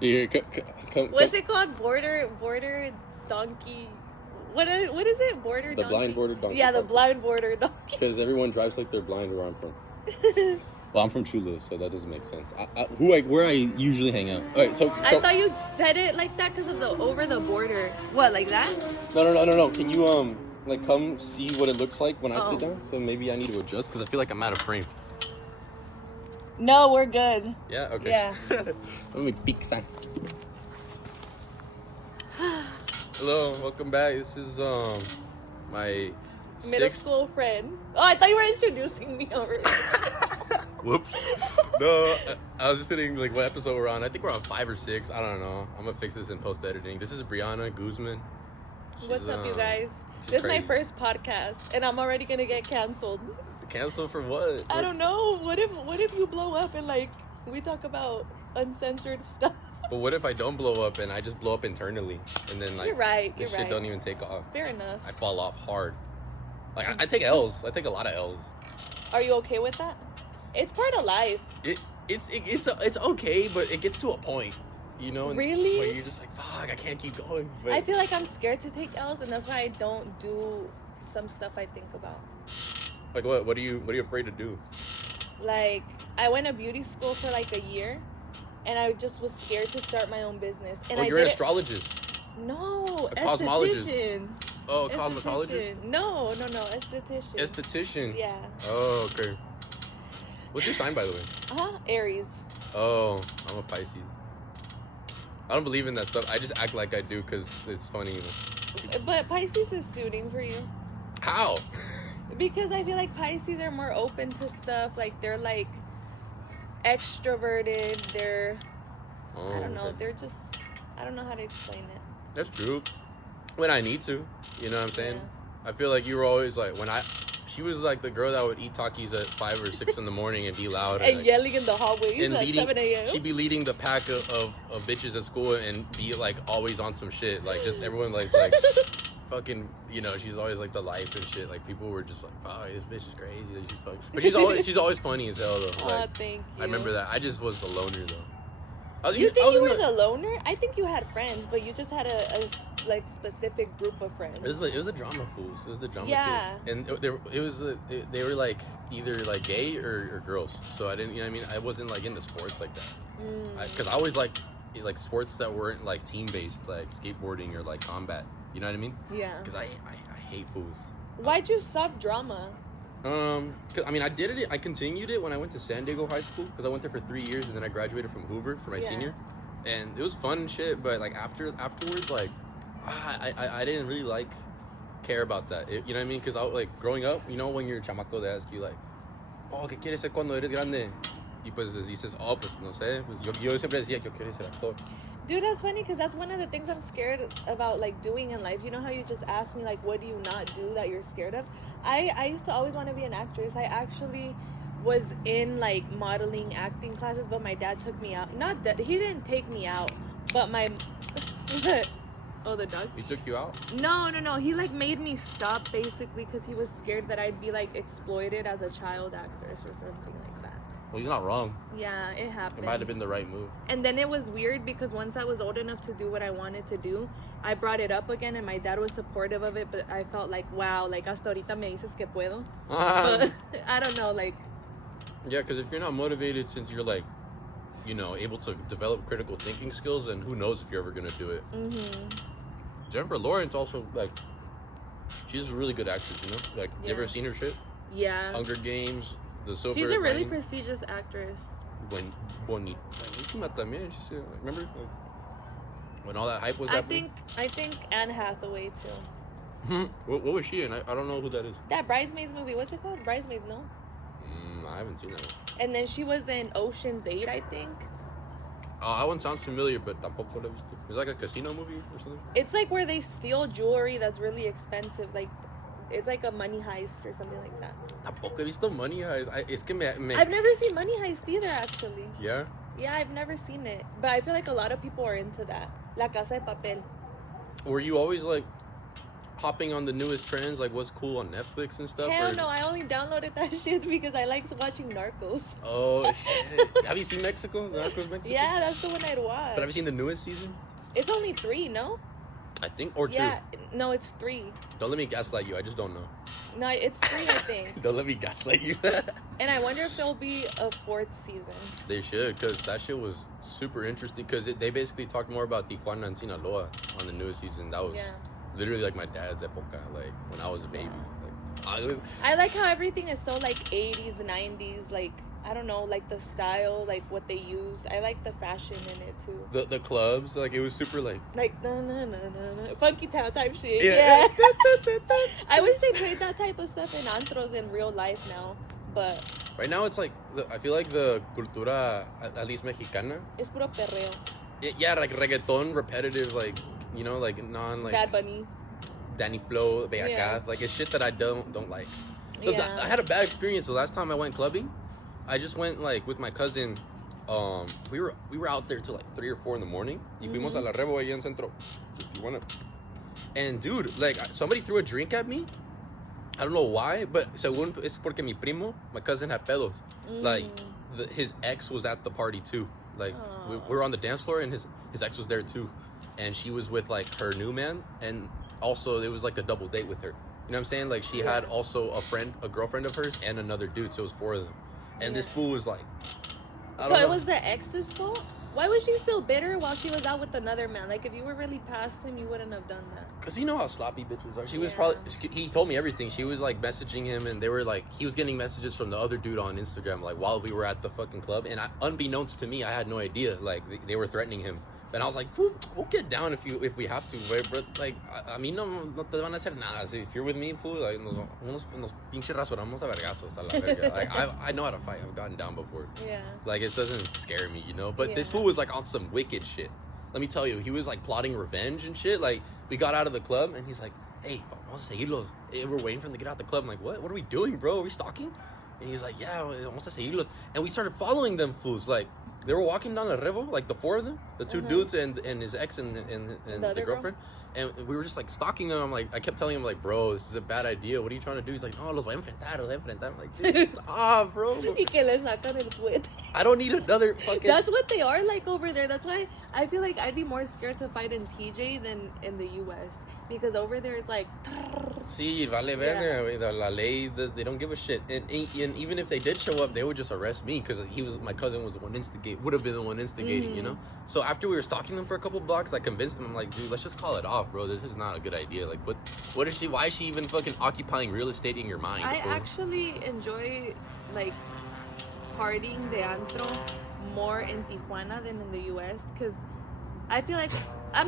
Here, What's it called? Border donkey. What is it? Border donkey? The blind border donkey. Yeah, the blind border donkey. Because everyone drives like they're blind where I'm from. Well, I'm from Chula, so that doesn't make sense. Where I usually hang out. All right, so I thought you said it like that because of the over the border. What, like that? No. Can you come see what it looks like when I sit down? So maybe I need to adjust because I feel like I'm out of frame. No, we're good. Yeah. Okay. Yeah. Let me peek sign. Hello, welcome back. This is my middle school friend. Oh, I thought you were introducing me already. Whoops. No, I was just thinking like what episode we're on. I think we're on 5 or 6. I don't know. I'm gonna fix this in post editing. This is Brianna Guzman. What's up, you guys? This is my first podcast, and I'm already gonna get canceled. Canceled for what? I don't know. What if you blow up and like we talk about uncensored stuff? But what if I don't blow up and I just blow up internally, and then like you're right. This shit don't even take off. Fair enough. I fall off hard. Like I take L's. I take a lot of L's. Are you okay with that? It's part of life. It's okay, but it gets to a point, you know. Really? Where you're just like, fuck, I can't keep going. But I feel like I'm scared to take L's, and that's why I don't do some stuff I think about. Like what? What are you afraid to do? Like I went to beauty school for like a year, and I just was scared to start my own business. And you're an astrologist. No, a cosmologist. Esthetician. Oh, a cosmetologist? No, esthetician. Esthetician? Yeah. Oh, okay. What's your sign, by the way? Aries. Oh, I'm a Pisces. I don't believe in that stuff. I just act like I do because it's funny. But Pisces is suiting for you. How? Because I feel like Pisces are more open to stuff. Like, they're, like, extroverted. They're, I don't know. Okay. They're just, I don't know how to explain it. That's true. When I need to. You know what I'm saying? Yeah. I feel like you were always, like, she was, like, the girl that would eat Takis at 5 or 6 in the morning and be loud. And like, yelling in the hallways at 7 a.m. She'd be leading the pack of bitches at school and be, like, always on some shit. Like, just everyone, like fucking, you know, she's always, like, the life and shit. Like, people were just like, oh, this bitch is crazy. Like, she's fucking... But she's always funny as hell, though. Like, thank you. I remember that. I just was the loner, though. You think you were the loner? I think you had friends, but you just had a like specific group of friends. It was the drama fools. It was the drama kids. And they were like either like gay or girls. So I didn't, you know what I mean? I wasn't like into sports like that. Because I always like sports that weren't like team based, like skateboarding or like combat. You know what I mean? Yeah. Because I hate fools. Why'd you stop drama? Cause I mean I did it. I continued it when I went to San Diego High School because I went there for 3 years and then I graduated from Hoover for my senior, and it was fun and shit. But like afterwards, like I didn't really like care about that. You know what I mean? Because I like growing up, you know, when you're chamaco, they ask you like, oh, ¿qué quieres ser cuando eres grande? Y pues les dices, oh, pues no sé. Pues yo siempre decía que yo quiero ser actor. Dude, that's funny because that's one of the things I'm scared about, like, doing in life. You know how you just asked me, like, what do you not do that you're scared of? I used to always want to be an actress. I actually was in, like, modeling acting classes, but my dad took me out. Not that, he didn't take me out, but my... Oh, the dog? He took you out? No. He, like, made me stop, basically, because he was scared that I'd be, like, exploited as a child actress or something like that. Well, you're not wrong. Yeah, it happened. It might have been the right move. And then it was weird because once I was old enough to do what I wanted to do, I brought it up again and my dad was supportive of it, but I felt like, wow, like, hasta ahorita me dices que puedo. But I don't know, like... Yeah, because if you're not motivated since you're, like, you know, able to develop critical thinking skills, then who knows if you're ever going to do it. Mm-hmm. Jennifer Lawrence also, like, she's a really good actress, you know? Like, you ever seen her shit? Yeah. Hunger Games... She's a really prestigious actress. Buenísima también. Remember when all that hype was happening? I think Anne Hathaway too. What was she in? I don't know who that is. That Bridesmaids movie. What's it called? Bridesmaids, no? I haven't seen that. And then she was in Ocean's 8, I think. That one sounds familiar, but tampoco la he visto. It's like a casino movie or something? It's like where they steal jewelry that's really expensive, like... It's like a money heist or something like that. Tampoco he visto Money Heist. I've never seen Money Heist either, actually. Yeah? Yeah, I've never seen it. But I feel like a lot of people are into that. La Casa de Papel. Were you always like... hopping on the newest trends, like what's cool on Netflix and stuff? Hell no, I only downloaded that shit because I like watching Narcos. Oh shit! Have you seen Mexico? Narcos Mexico? Yeah, that's the one I'd watch. But have you seen the newest season? It's only 3, no? I think, or 2. Yeah, no, it's 3. Don't let me gaslight you. I just don't know. No, it's 3, I think. Don't let me gaslight you. And I wonder if there'll be a 4th season. They should, because that shit was super interesting. Because they basically talked more about Tijuana and Sinaloa on the newest season. That was literally like my dad's epoca, like when I was a baby. Like, I like how everything is so like 80s, 90s, like I don't know, like the style, like what they use. I like the fashion in it too. The clubs, like it was super like na na na na na funky town type shit. Yeah. I wish they played that type of stuff in antros in real life now, but right now it's like I feel like the cultura, at least mexicana, es puro perreo. Yeah, like reggaeton, repetitive, like you know, like non like Bad Bunny, Danny Flow, like it's shit that I don't like. Yeah. I had a bad experience the last time I went clubbing. I just went like with my cousin. We were out there till like 3 or 4 in the morning. Y fuimos a la Revo ahí en Centro. And dude, like somebody threw a drink at me. I don't know why, but según es porque mi primo, my cousin had pedos. Like his ex was at the party too. Like we were on the dance floor and his ex was there too, and she was with like her new man, and also it was like a double date with her. You know what I'm saying? Like she had also a girlfriend of hers, and another dude, so it was 4 of them. And this fool was like, I don't know. It was the ex's fault? Why was she still bitter while she was out with another man? Like, if you were really past him, you wouldn't have done that. Because you know how sloppy bitches are. She was probably, he told me everything. She was like messaging him, and they were like, he was getting messages from the other dude on Instagram, like while we were at the fucking club. And unbeknownst to me, I had no idea. Like, they were threatening him. And I was like, fool, we'll get down if we have to, but like, I mean, no te van a hacer nada. If you're with me, fool, like, nos pinche rasuramos a vergazos a la verga. Like, I know how to fight. I've gotten down before. Yeah. Like, it doesn't scare me, you know? But this fool was like on some wicked shit. Let me tell you, he was like plotting revenge and shit. Like, we got out of the club and he's like, hey, vamos a seguirlos. We're waiting for them to get out of the club. I'm like, what? What are we doing, bro? Are we stalking? And he was like, yeah, vamos a seguirlos. And we started following them fools. Like, they were walking down the Revo, like the 4 of them, the 2 dudes and his ex and the girlfriend. And we were just like stalking them. I'm like, I kept telling him like, bro, this is a bad idea. What are you trying to do? He's like, no, los voy a enfrentar. I'm like, dude, stop, bro. Y que le sacan el puete. I don't need another fucking... That's what they are like over there. That's why I feel like I'd be more scared to fight in TJ than in the US. Because over there it's like... Sí, vale verga. La ley, they don't give a shit. And even if they did show up, they would just arrest me because my cousin was the one would have been the one instigating, you know? So after we were stalking them for a couple blocks, I convinced them, I'm like, dude, let's just call it off, bro. This is not a good idea. Like, why is she even fucking occupying real estate in your mind? I actually enjoy, like, partying de antro more in Tijuana than in the US because I feel like I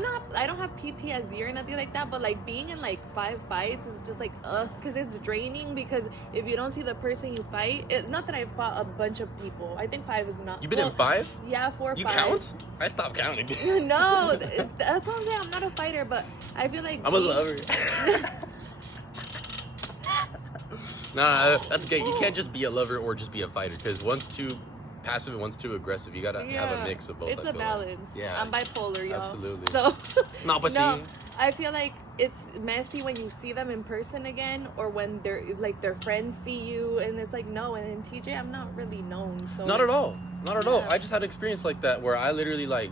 don't have PTSD or nothing like that, but like being in like 5 fights is just like because it's draining. Because if you don't see the person you fight, not that I fought a bunch of people. I think 5 is not. You've been in 5? Yeah, 4 or 5. You count? I stopped counting. No, that's what I'm saying. I'm not a fighter, but I feel like I'm a lover. Nah, that's gay. You can't just be a lover or just be a fighter because one's too passive and one's too aggressive. You gotta have a mix of both. It's a balance. Yeah, I'm bipolar, y'all. Absolutely. So no, I feel like it's messy when you see them in person again, or when they're like their friends see you, and it's like no. And in TJ, I'm not really known, so not at all. I just had an experience like that where I literally like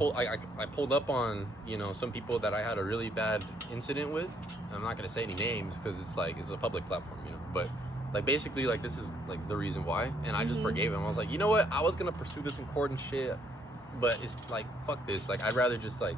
I pulled up on some people that I had a really bad incident with. I'm not gonna say any names because it's a public platform, but. Like, basically, like, this is, like, the reason why. And I just forgave him. I was like, you know what? I was going to pursue this in court and shit. But it's, like, fuck this. Like, I'd rather just, like...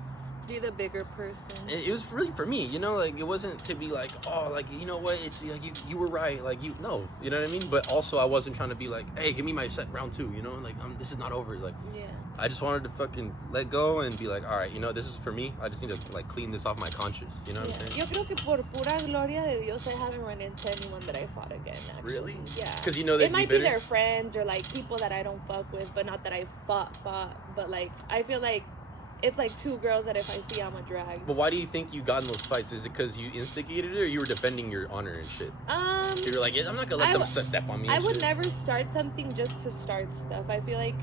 be the bigger person. It was really for me, Like, it wasn't to be like, oh, like, you know what? It's, like, you were right. Like, no. You know what I mean? But also, I wasn't trying to be like, hey, give me my set round 2, Like, this is not over. Like... yeah. I just wanted to fucking let go and be like, all right, this is for me. I just need to like clean this off my conscience. You know what I'm saying? Yo creo que por pura gloria de Dios, I haven't run into anyone that I fought again. Actually. Really? Yeah. Because they might be their friends or like people that I don't fuck with, but not that I fought. But like I feel like it's like 2 girls that if I see, I'm a drag. But why do you think you got in those fights? Is it because you instigated it, or you were defending your honor and shit? You were like, I'm not gonna let them step on me. I would never start something just to start stuff. I feel like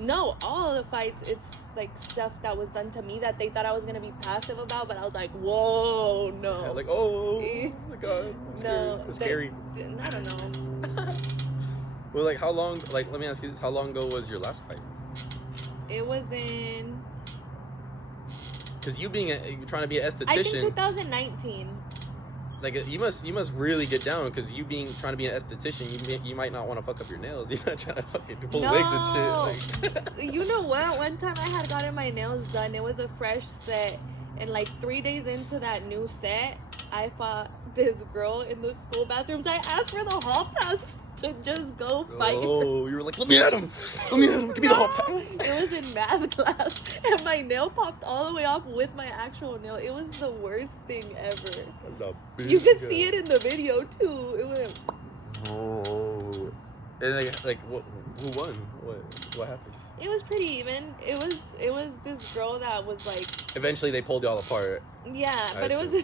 No, all the fights, it's like stuff that was done to me that they thought I was gonna be passive about, but I was like, whoa, no. Yeah, like, oh my god, I'm scared. No, It's scary. I don't know. Well, like, how long? Like, let me ask you this: how long ago was your last fight? It was in. Because you being you're trying to be an esthetician. I think 2019. Like, you must really get down, because you being trying to be an esthetician, you might not want to fuck up your nails. You're not trying to fucking pull wigs and shit. Like. You know what? One time I had gotten my nails done. It was a fresh set, and like 3 days into that new set, I fought this girl in the school bathrooms. I asked for the hall pass to just go fight her. Oh, you were like, let me at him. Let me at him. Give me the hall pass. It was in math class, and my nail popped all the way off with my actual nail. It was the worst thing ever. You can see it in the video too. It went. Oh. And like who won? What happened? It was pretty even. It was this girl that was like. Eventually, they pulled y'all apart. Yeah, but it was.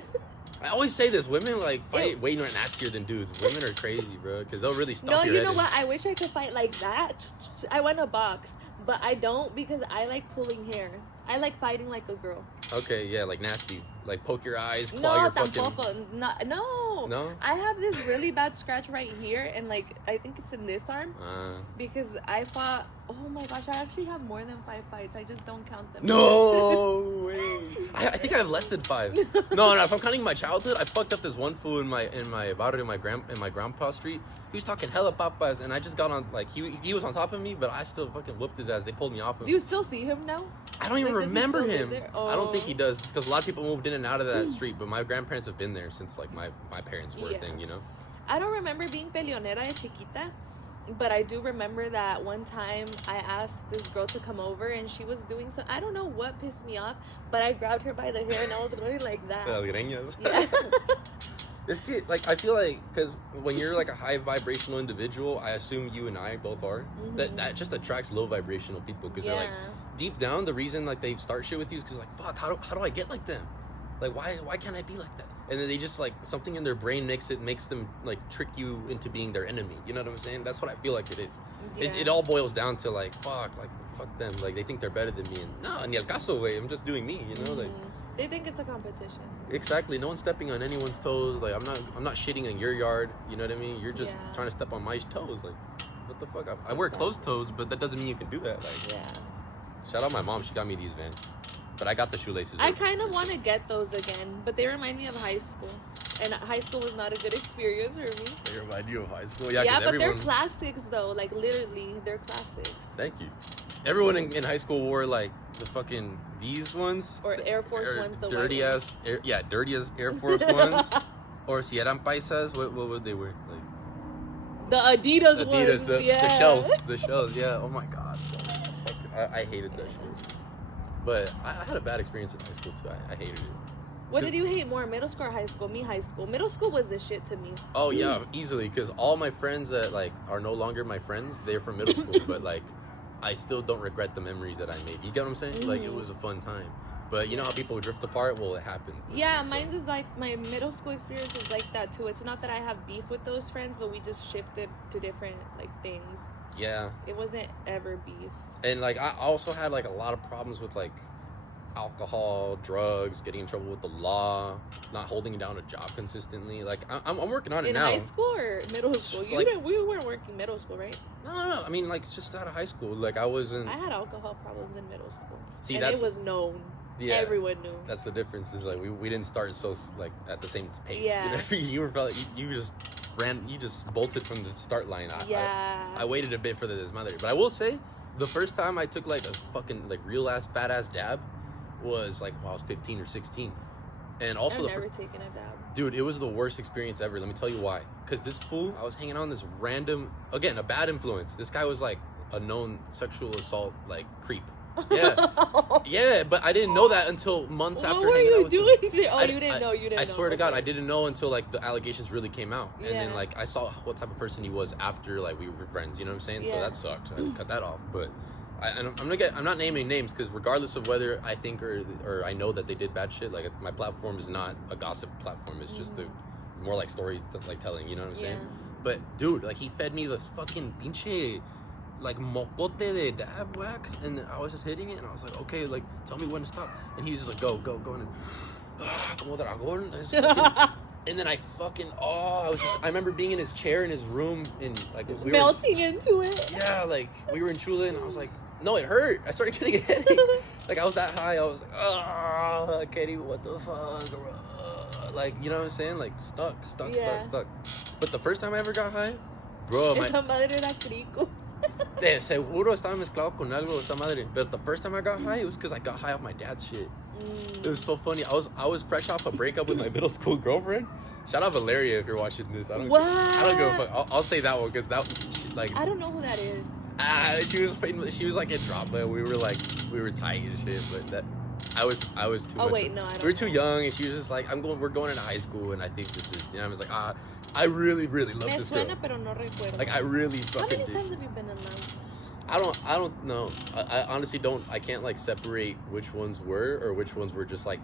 I always say this: women like fight way more nastier than dudes. Women are crazy, bro, because they'll really stop your No, you head know what? I wish I could fight like that. I want to box, but I don't, because I like pulling hair. I like fighting like a girl. Okay, yeah, like nasty. Like poke your eyes, claw your fucking... Tampoco. No. No? I have this really bad scratch right here, and like, I think it's in this arm. Because I fought... Oh my gosh, I actually have more than 5 fights. I just don't count them. No way. I think I have less than 5. No, if I'm counting my childhood, I fucked up this one fool in my barrio, in my grandpa street. He was talking hella papas, and I just got on, like, he was on top of me, but I still fucking whooped his ass. They pulled me off him. Do you still see him now? I don't even remember him. Oh. I don't think he does, because a lot of people moved in and out of that street, but my grandparents have been there since, like, my parents were a thing, you know? I don't remember being peleonera de chiquita, but I do remember that one time I asked this girl to come over, and she was doing some... I don't know what pissed me off, but I grabbed her by the hair, and I was going like that. Yeah. This kid, like, I feel like, because when you're like a high vibrational individual, I assume you and I both are, that just attracts low vibrational people, because they're like, deep down, the reason like they start shit with you is because like, fuck, how do I get like them? Like, why can't I be like that? And then they just like, something in their brain makes them like trick you into being their enemy. You know what I'm saying? That's what I feel like it is. Yeah. It all boils down to like, fuck them. Like, they think they're better than me, and no, ni el caso, way. I'm just doing me. You know, like. They think it's a competition. Exactly. No one's stepping on anyone's toes. Like, I'm not shitting in your yard. You know what I mean? You're just trying to step on my toes. Like, what the fuck? I wear closed toes, but that doesn't mean you can do that. Like, shout out my mom. She got me these Vans, but I got the shoelaces. I kind of want to get those again, but they remind me of high school, and high school was not a good experience for me. They remind you of high school? Yeah, but they're classics though. Like, literally, they're classics. Thank you. Everyone in high school wore like the fucking these ones, or Air Force ones, the dirty ass, dirty ass Air Force ones, or si eran paisas, what would they wear? Like the Adidas ones, the shells, yeah. Oh my god, I hated that shit. But I had a bad experience in high school too. I hated it. What did you hate more, middle school or high school? Me, high school. Middle school was the shit to me. Oh yeah, easily, because all my friends that like are no longer my friends, they're from middle school, but like. I still don't regret the memories that I made. You get what I'm saying? Like, it was a fun time. But you know how people drift apart? Well, it happened. Yeah, mine's is like, my middle school experience is like that too. It's not that I have beef with those friends, but we just shifted to different like things. Yeah. It wasn't ever beef. And like, I also had like a lot of problems with like alcohol, drugs, getting in trouble with the law, not holding down a job consistently. Like, I'm working on it now. In high school or middle school? We weren't working middle school, right? No. I mean, like, it's just out of high school. Like, I wasn't... I had alcohol problems in middle school. See, and it was known. Yeah. Everyone knew. That's the difference. Is like, we didn't start so, like, at the same pace. Yeah. You were probably... You just bolted from the start line. I waited a bit for this mother. But I will say, the first time I took, like, a fucking, like, real-ass, fat-ass dab was like when I was 15 or 16, and also I've never taken a dab. Dude, it was the worst experience ever. Let me tell you why. Because this fool, I was hanging on this random, again, a bad influence. This guy was like a known sexual assault like creep. Yeah, but I didn't know that until months after. What were you doing there? Oh, you didn't know. I swear to God, I didn't know until like the allegations really came out, and then like I saw what type of person he was after like we were friends. You know what I'm saying? So that sucked. I cut that off, but. I'm not naming names because regardless of whether I think or I know that they did bad shit, like my platform is not a gossip platform. It's just more like story like telling. You know what I'm saying? But dude, like he fed me this fucking pinche like mocote de dab wax, and I was just hitting it, and I was like, okay, like tell me when to stop, and he's just like, go, and como dragón, and then I remember being in his chair in his room, and like we melting into it. Yeah, like we were in Chula, and I was like, no, it hurt. I started getting a headache. Like I was that high, I was like, I can't even, what the fuck, like, you know what I'm saying, like stuck. But the first time I ever got high, bro, Esa madre era crico. De seguro estaba mezclado con algo esta madre. But the first time I got high, it was because I got high off my dad's shit. It was so funny. I was fresh off a breakup with my middle school girlfriend. Shout out Valeria if you're watching this. I don't give a fuck. I'll say that one because like I don't know who that is. She was like in drama. We were tight and shit. But that I was too. Oh wait, no, I don't. We were too young, and she was just like, we're going into high school, and I think this is. I was like, I really love this girl. Me suena, pero no recuerdo. Like I really fucking. How many times have you been in love? I don't know. I honestly don't. I can't like separate which ones were or which ones were just like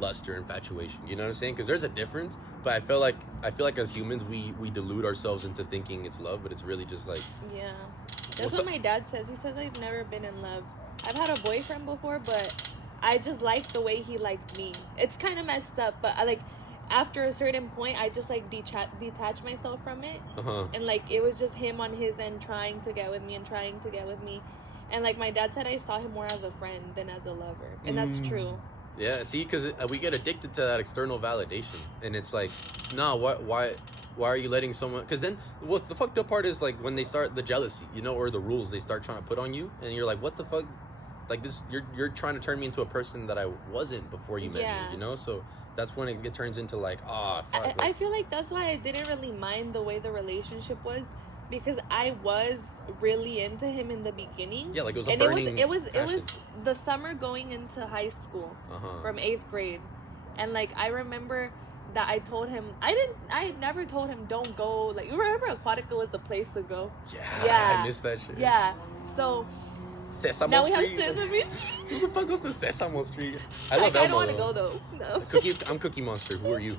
lust or infatuation. You know what I'm saying? Because there's a difference. But I feel like as humans we delude ourselves into thinking it's love, but it's really just like. Yeah, that's what my dad says. He says I've never been in love. I've had a boyfriend before, but I just liked the way he liked me. It's kind of messed up, but I like. After a certain point, I just like detach myself from it, and like it was just him on his end trying to get with me, and like my dad said, I saw him more as a friend than as a lover, and that's true. Yeah, see, because we get addicted to that external validation, and it's like, nah, why are you letting someone? Because then what the fucked up part is like when they start the jealousy, or the rules they start trying to put on you, and you're like, what the fuck, like this, you're trying to turn me into a person that I wasn't before you met me, so. That's when it turns into like, fuck. I feel like that's why I didn't really mind the way the relationship was, because I was really into him in the beginning. Yeah, like it was a burning it was the summer going into high school from 8th grade, and like I remember that I told him I never told him don't go. Like you remember Aquatica was the place to go. Yeah, I miss that shit. Yeah, so. Sesame now Street. We have Sesame Street. Who the fuck goes to Sesame Street? I love Elmo. I don't want to go though. No. I'm Cookie Monster. Who are you?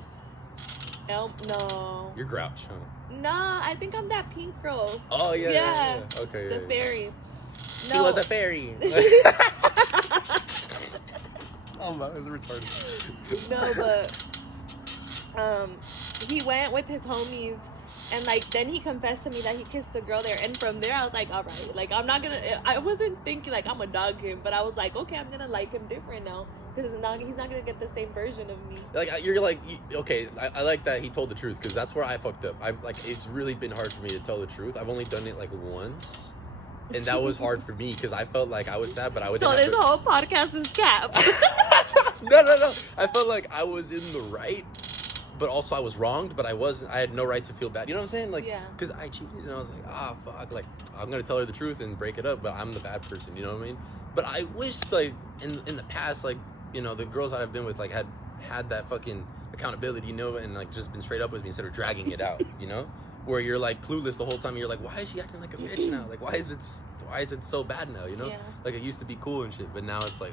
No. You're Grouch, huh? Nah, I think I'm that pink girl. Oh yeah. Okay. The fairy. No. She was a fairy. Oh my, it's retarded. No, but he went with his homies. And, like, then he confessed to me that he kissed a girl there. And from there, I was like, all right. Like, I wasn't thinking, like, I'm going to dog him. But I was like, okay, I'm going to like him different now. Because he's not going to get the same version of me. Like, you're like, okay, I like that he told the truth. Because that's where I fucked up. It's really been hard for me to tell the truth. I've only done it, like, once. And that was hard for me because I felt like I was sad, but I would. So this whole podcast is cap. No. I felt like I was in the right. But also I was wronged, but I had no right to feel bad. You know what I'm saying? Like, because I cheated, and I was like, fuck, like, I'm going to tell her the truth and break it up, but I'm the bad person, you know what I mean? But I wish, like, in the past, like, the girls that I've been with, like, had that fucking accountability, and, like, just been straight up with me instead of dragging it out, Where you're, like, clueless the whole time, and you're like, why is she acting like a bitch now? Like, why is it so bad now, Yeah. Like, it used to be cool and shit, but now it's like,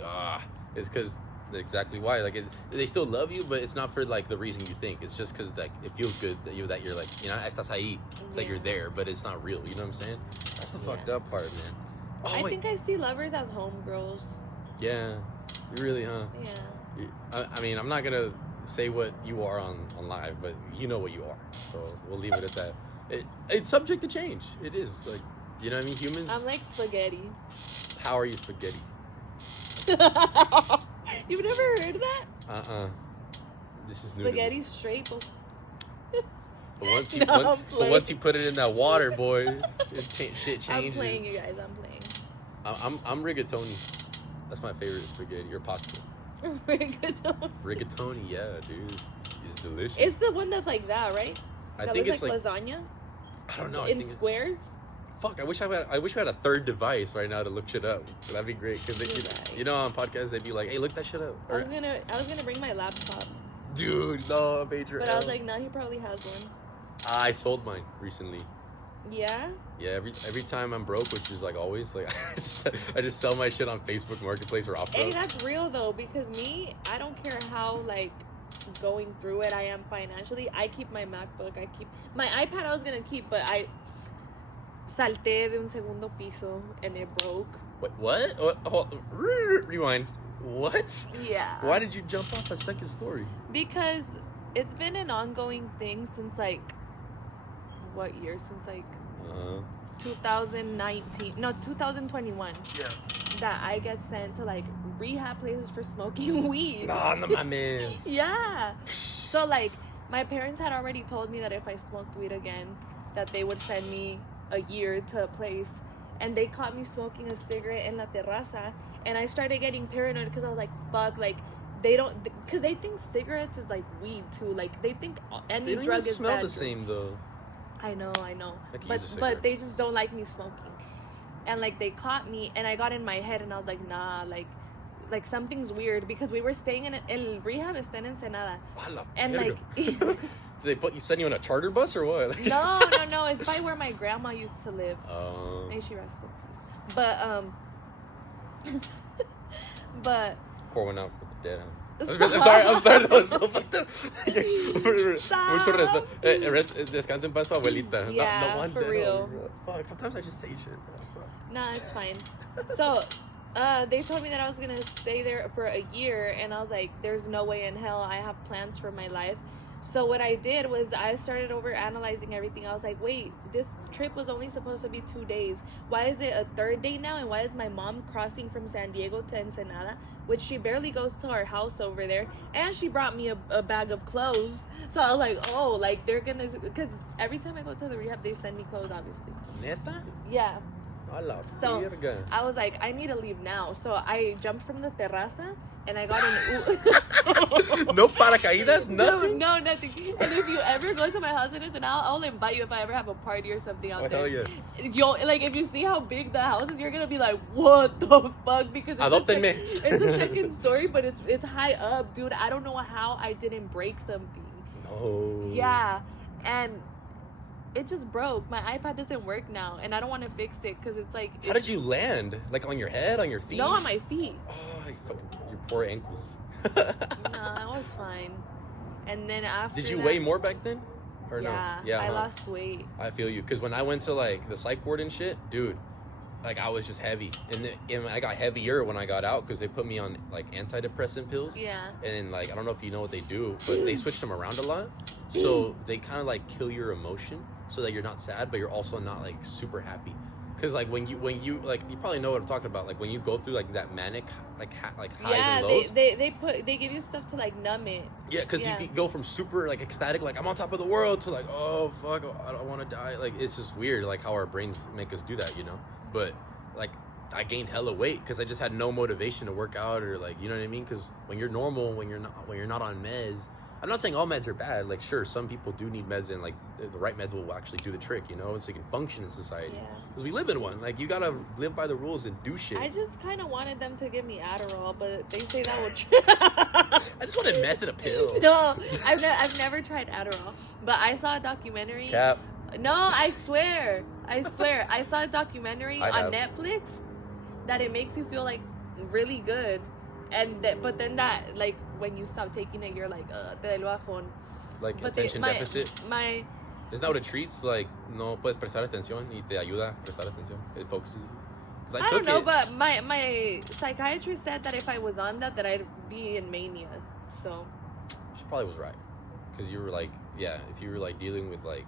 it's because... exactly why, like they still love you, but it's not for like the reason you think. It's just because like it feels good that you're like estás ahí, that you're there, but it's not real. You know what I'm saying? That's the fucked up part, man. I think I see lovers as homegirls. Yeah, you really, huh? Yeah. I mean, I'm not gonna say what you are on live, but you know what you are, so we'll leave it at that. It's subject to change. It is like, you know what I mean? Humans. I'm like spaghetti. How are you spaghetti? You've never heard of that? This is new. Spaghetti straight. But once you put it in that water, boy, shit changes. I'm playing, you guys. I'm playing. I'm rigatoni. That's my favorite spaghetti or pasta. Rigatoni, yeah, dude. It's delicious. It's the one that's like that, right? I think it's like lasagna. I don't know. In squares. Fuck! I wish we had a third device right now to look shit up. That'd be great. Because on podcasts they'd be like, "Hey, look that shit up." I was gonna bring my laptop. Dude, no, major. But I was like, no, he probably has one. I sold mine recently. Yeah. Yeah. Every time I'm broke, which is like always, like I just sell my shit on Facebook Marketplace or off. Hey, that's real though, because I don't care how like going through it I am financially. I keep my MacBook. I keep my iPad. I was gonna keep, but salté de un segundo piso and it broke. Wait, what? Rewind. What? Yeah. Why did you jump off a second story? Because it's been an ongoing thing since like, what year? Since like 2019. No, 2021. Yeah. That I get sent to like rehab places for smoking weed. Nah, no, my man. Yeah. So like, my parents had already told me that if I smoked weed again, that they would send me a year to a place. And they caught me smoking a cigarette in La Terraza. And I started getting paranoid because I was like, fuck, like, they don't, because they think cigarettes is like weed too. Like, they think any They drug don't is smell bad. the same though. I know. I could But use a cigarette. they just don't like me smoking. And like, they caught me and I got in my head and I was like, nah, like something's weird, because we were staying in el rehab está en Ensenada. And like, Did they send you on a charter bus or what? no, it's by where my grandma used to live. May she rest in peace. But pour one out for the dead. I'm sorry, that was so fucked up. Mucho respeto. Descansa en paz su abuelita. Yeah, no one for dead real. Fuck, sometimes I just say shit. Nah, it's fine. So, they told me that I was gonna stay there for a year, and I was like, there's no way in hell. I have plans for my life. So what I did was I started over analyzing everything. I was like, wait, this trip was only supposed to be 2 days. Why is it a third day now? And why is my mom crossing from San Diego to Ensenada, which she barely goes to our house over there? And she brought me a bag of clothes. So I was like, oh, like they're gonna, because every time I go to the rehab, they send me clothes, obviously. Neta? Yeah. So verga. I was like, I need to leave now. So I jumped from the terraza and I got an No paracaídas, nothing. No, nothing. And if you ever go to my house and I'll invite you if I ever have a party or something out there. Hell yeah. Yo, like if you see how big the house is, you're gonna be like, what the fuck? Because it's a second story, but it's high up, dude. I don't know how I didn't break something. No. Yeah, and it just broke. My iPad doesn't work now, and I don't want to fix it because it's like. How did you land? Like on your head, on your feet? No, on my feet. Oh, your poor ankles. Nah, I was fine. And then after. Did you weigh more back then? Or yeah, no? Yeah, I lost weight. I feel you, because when I went to like the psych ward and shit, dude, like I was just heavy, and I got heavier when I got out because they put me on like antidepressant pills. Yeah. And like I don't know if you know what they do, but they switch them around a lot, so they kind of like kill your emotion, so that you're not sad, but you're also not like super happy. Because like when you like, you probably know what I'm talking about. Like when you go through like that manic like highs and lows. they give you stuff to like numb it. Yeah, because you can go from super like ecstatic, like I'm on top of the world, to like, oh fuck, I don't want to die. Like it's just weird, like how our brains make us do that, you know. But like I gained hella weight because I just had no motivation to work out, or like, you know what I mean? Because when you're normal, when you're not on meds. I'm not saying all meds are bad. Like, sure, some people do need meds, and like the right meds will actually do the trick, you know, so you can function in society. Because we live in one. Like, you gotta live by the rules and do shit. I just kind of wanted them to give me Adderall, but they say that would. I just wanted meth and a pill. No, I've never tried Adderall, but I saw a documentary. Cap. No, I swear. I saw a documentary on Netflix that it makes you feel like really good. But then that, like, when you stop taking it, you're like, te da el bajón. Like, attention deficit? My... Isn't that what it treats? Like, no puedes prestar atención y te ayuda a prestar atención. It focuses you. I don't know, but my psychiatrist said that if I was on that I'd be in mania, so... She probably was right. Because you were like, yeah, if you were like dealing with like,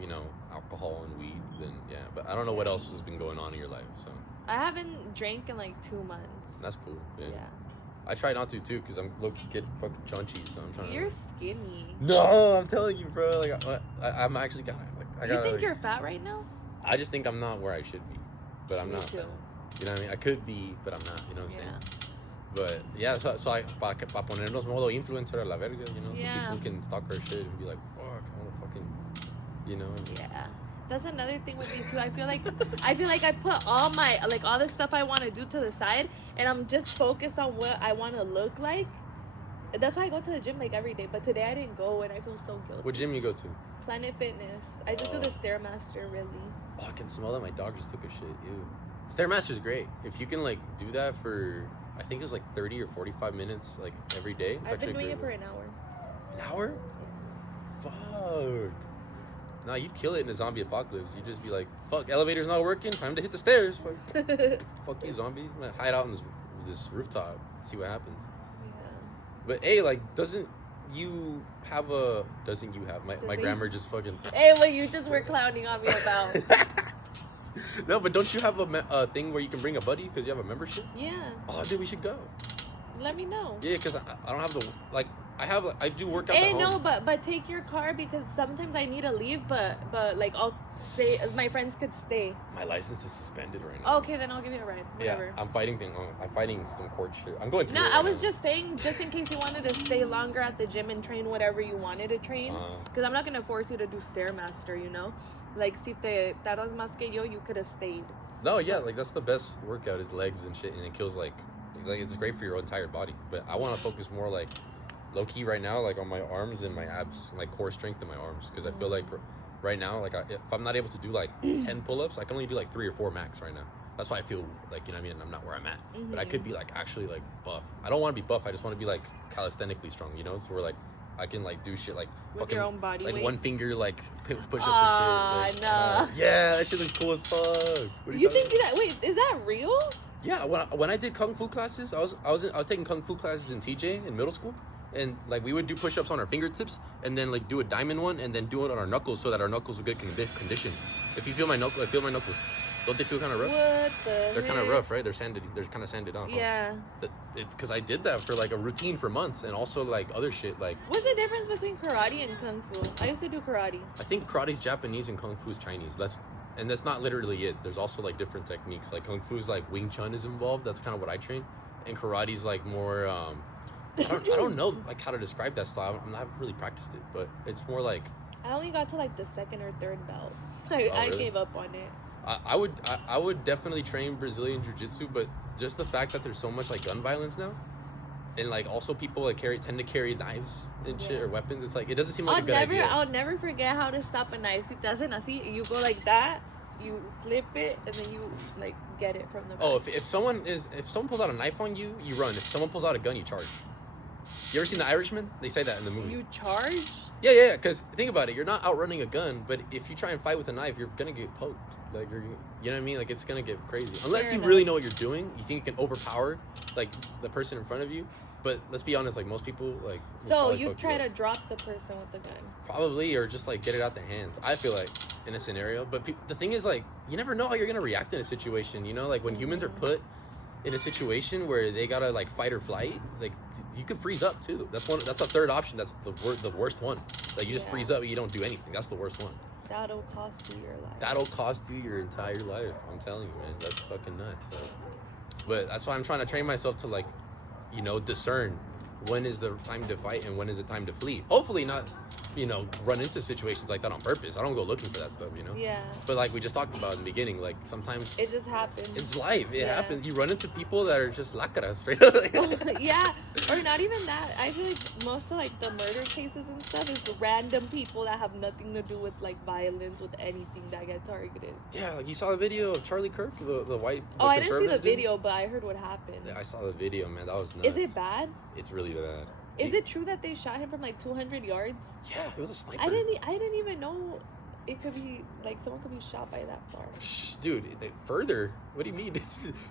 you know, alcohol and weed, then yeah. But I don't know what else has been going on in your life, so... I haven't drank in like 2 months. That's cool. Yeah. I try not to too, because I'm low-key get fucking chunchy, so I'm trying. You're skinny. No, I'm telling you, bro. Like I'm actually kind of like. You think you're fat right now? I just think I'm not where I should be, but I'm not. Too. Fat. You know what I mean? I could be, but I'm not. You know what I'm saying? But yeah, so I pa ponernos modo influencer a la verga, you know, so people can stalk our shit and be like, fuck, I want to fucking, you know. Yeah. That's another thing with me too. I feel like I put all the stuff I want to do to the side, and I'm just focused on what I want to look like. That's why I go to the gym like every day. But today I didn't go, and I feel so guilty. What gym you go to? Planet Fitness. I just do the Stairmaster, really. Oh, I can smell that my dog just took a shit. Ew. Stairmaster's great. If you can like do that for, I think it was like 30 or 45 minutes like every day. I've been doing it for an hour. An hour? Fuck. No, you'd kill it in a zombie apocalypse. You'd just be like, fuck, elevator's not working. Time to hit the stairs. Fuck you, zombie. I'm gonna hide out on this rooftop. See what happens. Yeah. But, hey, like, doesn't you have... My grammar just fucking... Hey, what you just were clowning on me about. No, but don't you have a thing where you can bring a buddy because you have a membership? Yeah. Oh, dude, we should go. Let me know. Yeah, because I don't have the... Like, I do workouts Hey, at home. no, but take your car because sometimes I need to leave, but like I'll stay. My friends could stay. My license is suspended right now. Okay, then I'll give you a ride. Whatever. Yeah, I'm fighting some court shit. I'm going through. No, it I right was now. just saying, just in case you wanted to stay longer at the gym and train whatever you wanted to train, because I'm not gonna force you to do Stairmaster. You know, like si te tardas más que yo, you could have stayed. No, yeah, like that's the best workout is legs and shit, and it kills like it's great for your entire body. But I want to focus more like low key right now, like on my arms and my abs, like core strength in my arms, because I feel like right now, like if I'm not able to do like 10 pull-ups, I can only do like 3 or 4 max right now. That's why I feel like, you know what I mean, I'm not where I'm at. But I could be like actually like buff. I don't want to be buff. I just want to be like calisthenically strong, you know? So we're like I can like do shit like With fucking your own body like weight? one finger like push-ups and shit. Like, nah. yeah, that shit looks cool as fuck. What are You talking think that? Wait, is that real? Yeah, when I did kung fu classes, I was taking kung fu classes in TJ in middle school, and like we would do push-ups on our fingertips, and then like do a diamond one, and then do it on our knuckles so that our knuckles would get conditioned. If you feel my knuckles, don't they feel kind of rough? What the? They're kind of rough, right? They're kind of sanded off. Yeah. Because I did that for like a routine for months, and also like other shit like. What's the difference between karate and kung fu? I used to do karate. I think karate's Japanese and kung fu's Chinese. That's not literally it. There's also like different techniques. Like kung fu's like Wing Chun is involved. That's kind of what I train, and karate's like more. I don't know like how to describe that style. I haven't really practiced it, but it's more like. I only got to like the 2nd or 3rd belt. I really? gave up on it. I would definitely train Brazilian Jiu-Jitsu, but just the fact that there's so much like gun violence now, and like also people like tend to carry knives and shit or weapons. It's like it doesn't seem like a good idea. I'll never forget how to stop a knife. It doesn't. Así, you go like that, you flip it, and then you like get it from the back. Oh, if someone pulls out a knife on you, you run. If someone pulls out a gun, you charge. You ever seen The Irishman? They say that in the movie. You charge? Yeah. Because think about it, you're not outrunning a gun, but if you try and fight with a knife, you're gonna get poked. Like you know what I mean? Like it's gonna get crazy unless you really know what you're doing. You think you can overpower like the person in front of you. But let's be honest, like most people like. So you try to drop the person with the gun? Probably, or just like get it out their hands. I feel like in a scenario, but the thing is like you never know how you're gonna react in a situation. You know, like when humans are put in a situation where they gotta like fight or flight, like you could freeze up too. That's a third option. That's the worst one. Like you just freeze up and you don't do anything. That's the worst one. That'll cost you your life. That'll cost you your entire life. I'm telling you, man. That's fucking nuts. So. But that's why I'm trying to train myself to like, you know, discern when is the time to fight and when is the time to flee. Hopefully not, you know, run into situations like that on purpose. I don't go looking for that stuff, you know? Yeah. But like we just talked about in the beginning, like sometimes... It just happens. It's life. It happens. You run into people that are just lacras, right? Yeah. Or not even that. I feel like most of like the murder cases and stuff is random people that have nothing to do with like violence, with anything that get targeted. Yeah, like you saw the video of Charlie Kirk, the white... Oh, I didn't see the video, but I heard what happened. Yeah, I saw the video, man. That was nuts. Is it bad? It's really bad. Is it true that they shot him from like 200 yards? Yeah, it was a sniper. I didn't even know it could be like someone could be shot by that far. Dude, further? What do you mean?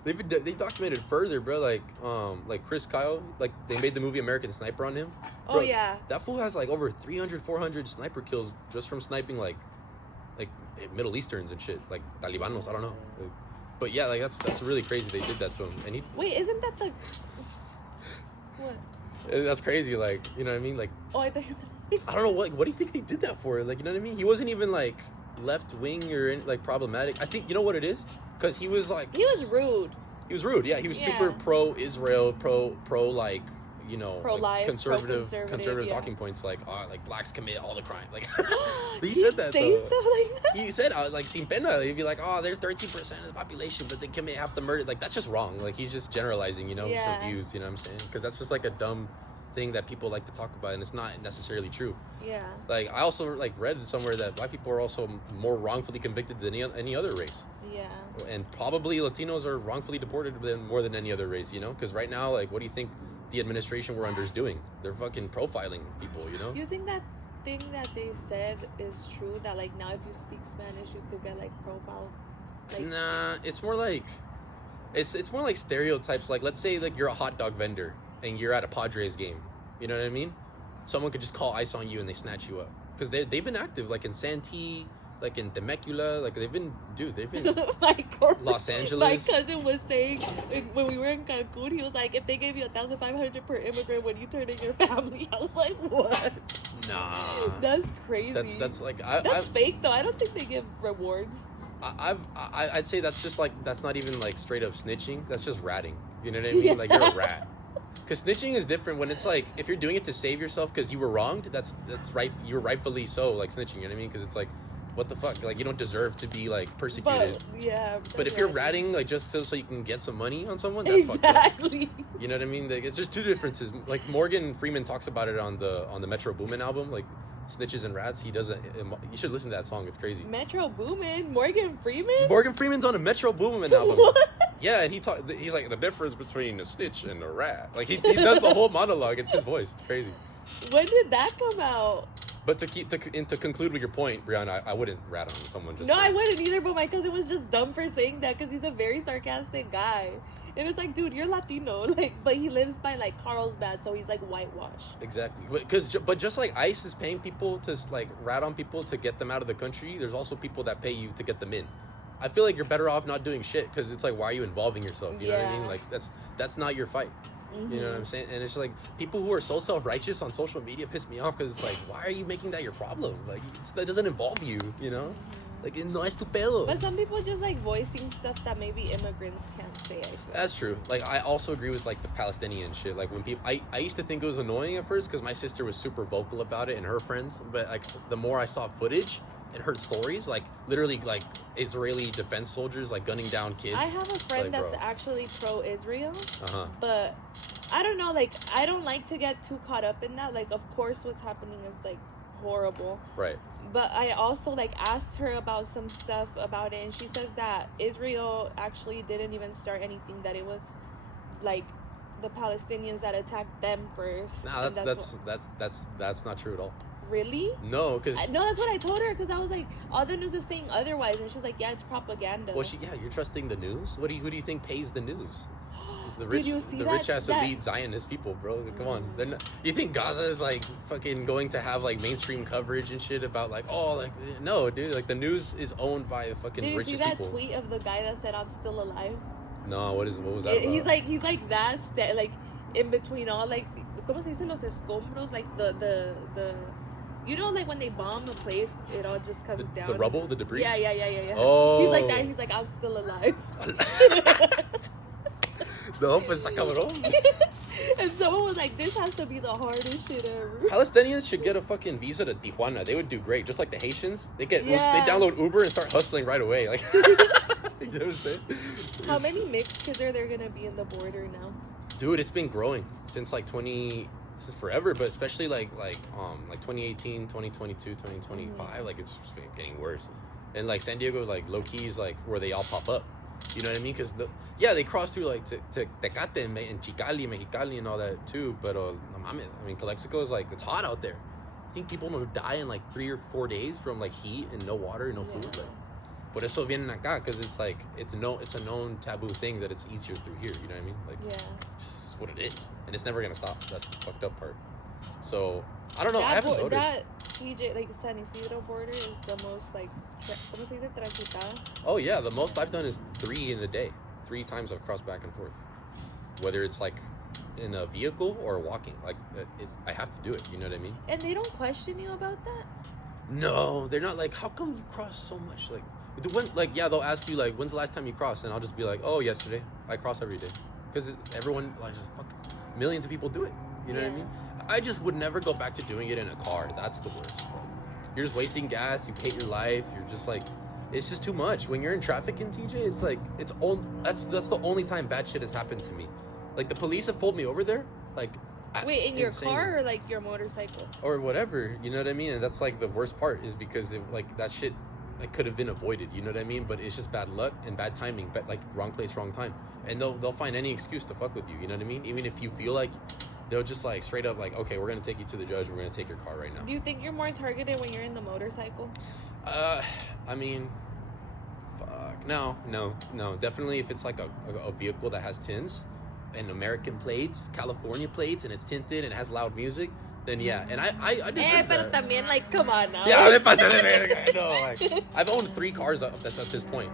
They documented further, bro. Like Chris Kyle, like they made the movie American Sniper on him. Bro, oh yeah. That fool has like over 300, 400 sniper kills just from sniping like Middle Easterns and shit, like Talibanos. I don't know. But yeah, like that's really crazy. They did that to him, and he. Wait, isn't that the? What? That's crazy. Like, you know what I mean? Like. Oh, I thought you. I don't know what do you think they did that for? Like, you know what I mean? He wasn't even like left wing or like problematic. I think you know what it is, because he was like. He was rude. He was rude. Yeah, he was super pro-Israel, pro like. You know, pro-life, conservative yeah. talking points like blacks commit all the crime. Like he said that. Say though. stuff like that. He said like sin pena. He'd be like, oh, there's 13% of the population, but they commit half the murder. Like that's just wrong. Like he's just generalizing, you know, some views. You know what I'm saying? Because that's just like a dumb thing that people like to talk about, and it's not necessarily true. Yeah. Like I also like read somewhere that black people are also more wrongfully convicted than any other race. Yeah. And probably Latinos are wrongfully deported more than any other race. You know, because right now, like, what do you think the administration we're under is doing? They're fucking profiling people, you know? You think that thing that they said is true? That like now if you speak Spanish, you could get like profile. Like, nah, it's more like it's more like stereotypes. Like let's say like you're a hot dog vendor and you're at a Padres game. You know what I mean? Someone could just call ICE on you and they snatch you up because they've been active like in Santee, like in Temecula, like they've been Los Angeles. My cousin was saying when we were in Cancun, he was like, if they gave you $1,500 per immigrant, would you turn in your family? I was like, what? Nah, that's crazy. That's like that's fake though. I don't think they give rewards. I'd say that's just like that's not even like straight up snitching. That's just ratting. You know what I mean? Yeah. Like you're a rat. Because snitching is different when it's like if you're doing it to save yourself because you were wronged. That's right. You're rightfully so like snitching. You know what I mean? Because it's like, what the fuck? Like you don't deserve to be like persecuted. But if you're ratting like just so you can get some money on someone, that's fucked up. You know what I mean? Like, it's just two differences. Like Morgan Freeman talks about it on the Metro Boomin album. Like Snitches and Rats. He doesn't. You should listen to that song. It's crazy. Metro Boomin, Morgan Freeman. Morgan Freeman's on a Metro Boomin album. What? Yeah, and he's like the difference between a snitch and a rat. Like he does the whole monologue. It's his voice. It's crazy. When did that come out? But to conclude with your point, Brianna, I wouldn't rat on someone just. No, I wouldn't either. But my cousin was just dumb for saying that because he's a very sarcastic guy, and it's like, dude, you're Latino, like, but he lives by like Carlsbad, so he's like whitewashed. Exactly, but just like ICE is paying people to like rat on people to get them out of the country, there's also people that pay you to get them in. I feel like you're better off not doing shit because it's like, why are you involving yourself? You know what I mean? Like that's not your fight. Mm-hmm. You know what I'm saying? And it's like people who are so self-righteous on social media piss me off because it's like, why are you making that your problem? Like that doesn't involve you, you know? Like, no es tu pedo. But some people just like voicing stuff that maybe immigrants can't say. I feel. That's true. Like I also agree with like the Palestinian shit. Like when people, I used to think it was annoying at first because my sister was super vocal about it and her friends. But like the more I saw footage and heard stories, like literally like Israeli defense soldiers like gunning down kids. I have a friend that's actually pro-Israel, but I don't know, like I don't like to get too caught up in that. Like of course what's happening is like horrible, right? But I also like asked her about some stuff about it, and she says that Israel actually didn't even start anything, that it was like the Palestinians that attacked them first. Nah, that's not true at all. Really? No, because that's what I told her, because I was like, all the news is saying otherwise, and she's like, yeah, it's propaganda. Well, you're trusting the news? Who do you think pays the news? It's the rich, rich ass elite Zionist people, bro. Come on, they're not, you think Gaza is like fucking going to have like mainstream coverage and shit about like, oh, like no, dude, like the news is owned by the fucking richest people. Did you see that tweet of the guy that said I'm still alive? No, what was that about? He's like that, like in between all like, ¿cómo se dice los escombros? Like the you know, like when they bomb a place, it all just comes down. The rubble, the debris? Yeah. Oh. He's like that. He's like, I'm still alive. No, pues está cabrón. And someone was like, this has to be the hardest shit ever. Palestinians should get a fucking visa to Tijuana. They would do great. Just like the Haitians. They download Uber and start hustling right away. Like, you know what I'm saying? How many mixed kids are there going to be in the border now? Dude, it's been growing since like this is forever, but especially like 2018, 2022, 2025, like it's getting worse. And like San Diego, like low key is like where they all pop up. You know what I mean? Because they cross through like to Tecate and Chicali, Mexicali and all that too. But I mean, Calexico is like, it's hot out there. I think people will die in like 3 or 4 days from like heat and no water, no food. Like, por eso vienen acá, because it's like it's a known taboo thing that it's easier through here. You know what I mean? Like, it's what it is, and it's never gonna stop. That's the fucked up part. So I don't know. I haven't voted. That TJ, like San Isidro border, is the most like, ¿cómo se dice? Transitada. Oh yeah, the most I've done is 3 in a day. 3 times I've crossed back and forth. Whether it's like in a vehicle or walking, like I have to do it. You know what I mean? And they don't question you about that? No, they're not like, how come you cross so much? Like, they'll ask you like, when's the last time you crossed? And I'll just be like, oh, yesterday. I cross every day, because everyone, like, millions of people do it. You know what I mean? I just would never go back to doing it in a car. That's the worst. Like, you're just wasting gas. You hate your life. You're just like, it's just too much. When you're in traffic in TJ, it's like, that's the only time bad shit has happened to me. Like, the police have pulled me over there. Like, wait, in your car or like your motorcycle? Or whatever, you know what I mean? And that's like the worst part, is because that shit like could have been avoided, you know what I mean? But it's just bad luck and bad timing, but like wrong place, wrong time. And they'll find any excuse to fuck with you, you know what I mean? Even if you feel like they'll just like straight up like, okay, we're gonna take you to the judge. We're gonna take your car right now. Do you think you're more targeted when you're in the motorcycle? I mean, fuck, no. Definitely, if it's like a vehicle that has tins and American plates, California plates, and it's tinted and it has loud music, then yeah. And I deserve pero that. también, like, come on now. Yeah, me pasé de verga. No, like, I've owned 3 cars at this point,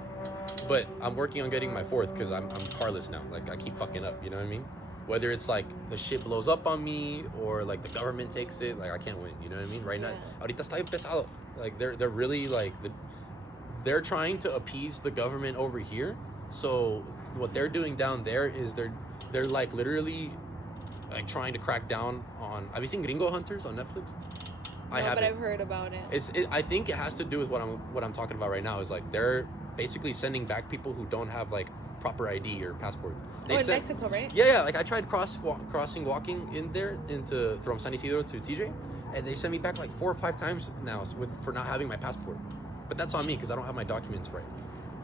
but I'm working on getting my 4th because I'm carless now. Like, I keep fucking up. You know what I mean? Whether it's like the shit blows up on me or like the government takes it, like I can't win. You know what I mean? Right now, ahorita está bien pesado. Like they're really like they're trying to appease the government over here. So what they're doing down there is they're like literally like trying to crack down on. Have you seen Gringo Hunters on Netflix? No, I haven't. But I've heard about it. I think it has to do with what I'm talking about right now. Is like they're basically sending back people who don't have like proper ID or passports. In Mexico, right? Yeah. Like I tried walking in there from San Isidro to TJ, and they sent me back like 4 or 5 times now for not having my passport. But that's on me because I don't have my documents right.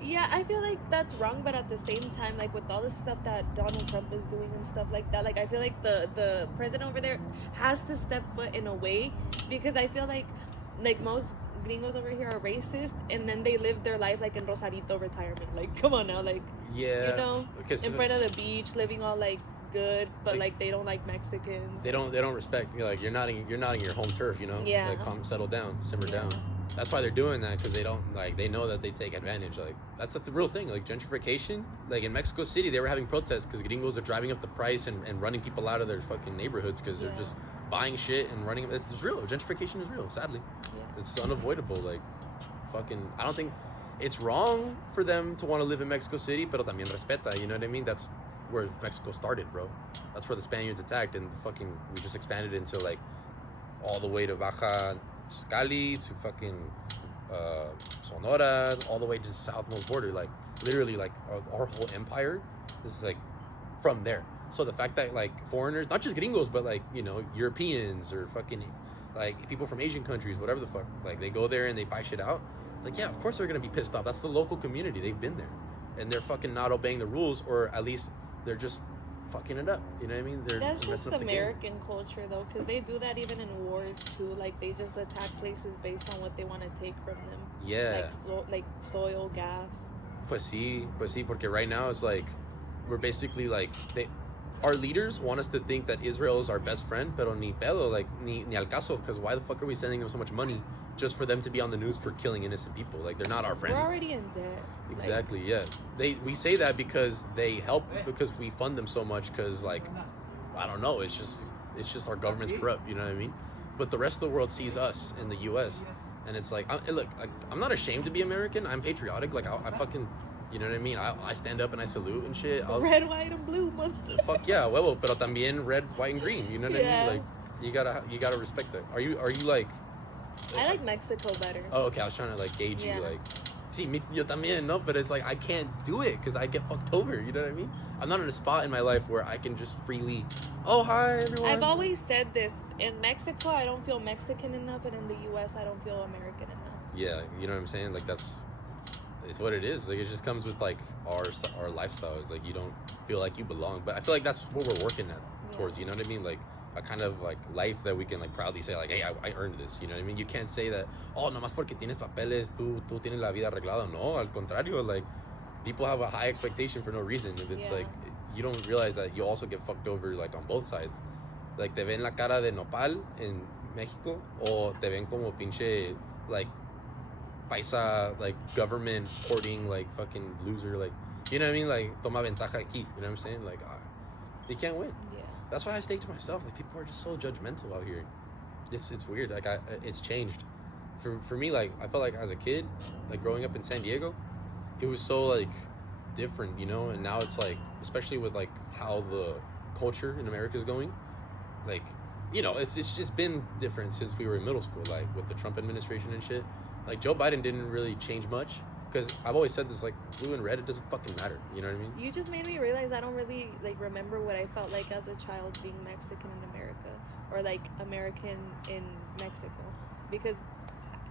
Yeah, I feel like that's wrong, but at the same time, like with all the stuff that Donald Trump is doing and stuff like that, like I feel like the president over there has to step foot in a way, because I feel like most gringos over here are racist, and then they live their life like in Rosarito retirement. Like, come on now, like, yeah, you know, in front of the beach, living all like good, but like they don't like Mexicans. They don't respect. Like you're not in your home turf, you know. Yeah. Like settle down, simmer down. That's why they're doing that, because they don't like, they know that they take advantage. Like that's the real thing. Like gentrification. Like in Mexico City, they were having protests because gringos are driving up the price and running people out of their fucking neighborhoods because they're just buying shit and running. It's real. Gentrification is real. Sadly, it's unavoidable. Like fucking, I don't think it's wrong for them to want to live in Mexico City, pero también respeta. You know what I mean? That's where Mexico started, bro. That's where the Spaniards attacked, and we just expanded into like all the way to Baja Cali to fucking Sonora, all the way to the southmost border. Like literally, like our whole empire is like from there. So the fact that like foreigners, not just gringos, but like, you know, Europeans or fucking like people from Asian countries, whatever the fuck, like they go there and they buy shit out. Like, yeah, of course they're gonna be pissed off. That's the local community. They've been there, and they're fucking not obeying the rules, or at least they're just fucking it up. You know what I mean? That's just American culture, though, because they do that even in wars too. Like they just attack places based on what they want to take from them. Yeah. Like soil, gas. Pues sí, porque right now it's like we're basically like our leaders want us to think that Israel is our best friend, pero ni pedo, like ni al caso, because why the fuck are we sending them so much money just for them to be on the news for killing innocent people? Like they're not our friends. We're already in debt. Exactly, yeah. We say that because they help, because we fund them so much, because like I don't know, it's just our government's corrupt, you know what I mean? But the rest of the world sees us in the U.S. and it's like, I'm not ashamed to be American. I'm patriotic. Like I fucking, you know what I mean? I stand up and I salute and shit. Red, white, and blue, motherfucker. Fuck yeah, huevo, pero también red, white, and green. You know what I mean? Like you gotta respect that. Are you like? I like Mexico better. Oh, okay. I was trying to like gauge you, like. See, yo también, no, but it's like I can't do it because I get fucked over. You know what I mean? I'm not in a spot in my life where I can just freely. Oh, hi everyone. I've always said this. In Mexico, I don't feel Mexican enough, and in the U.S., I don't feel American enough. Yeah, you know what I'm saying? Like it's what it is. Like it just comes with like our lifestyle. It's like you don't feel like you belong, but I feel like that's what we're working towards. You know what I mean? Like a kind of like life that we can like proudly say like, hey, I earned this. You know what I mean? You can't say that, oh, nomás porque tienes papeles, tú tienes la vida arreglada. No, al contrario. Like people have a high expectation for no reason. If it's like you don't realize that you also get fucked over like on both sides. Like te ven la cara de nopal en México, o te ven como pinche like paisa, like government hoarding, like fucking loser, like, you know what I mean? Like toma ventaja aquí. You know what I'm saying? Like you can't win. Yeah. That's why I stay to myself. Like people are just so judgmental out here. It's weird. Like it's changed. For me, like I felt like as a kid, like growing up in San Diego, it was so like different, you know. And now it's like, especially with like how the culture in America is going, like, you know, it's just been different since we were in middle school, like with the Trump administration and shit. Like Joe Biden didn't really change much, because I've always said this, like blue and red, it doesn't fucking matter. You know what I mean? You just made me realize I don't really like remember what I felt like as a child being Mexican in America, or like American in Mexico, because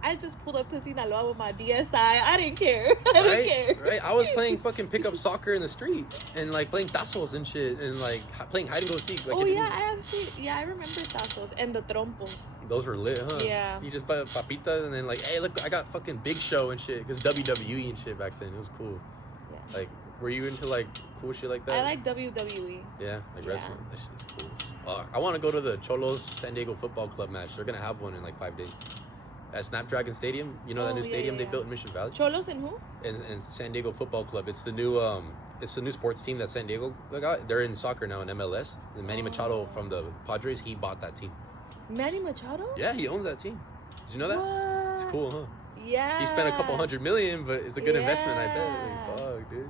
I just pulled up to Sinaloa with my DSI. I didn't care. I didn't care. Right. I was playing fucking pickup soccer in the street and like playing tazos and shit and like playing hide and go seek. Like, I remember tazos and the trompos. Those were lit, huh? Yeah. You just buy papitas and then like, hey, look, I got fucking Big Show and shit because WWE and shit back then. It was cool. Yeah. Like, were you into like cool shit like that? I like WWE. Yeah, like wrestling. That shit is cool. Fuck. I want to go to the Cholos San Diego Football Club match. They're gonna have one in like 5 days. At Snapdragon Stadium, you know that new stadium they built in Mission Valley. Cholos and who? And San Diego Football Club. It's the new sports team that San Diego got. They're in soccer now in MLS. And Manny Machado from the Padres, he bought that team. Manny Machado? Yeah, he owns that team. Did you know that? What? It's cool, huh? Yeah. He spent a couple $100 million, but it's a good investment, I bet. Like, fuck, dude.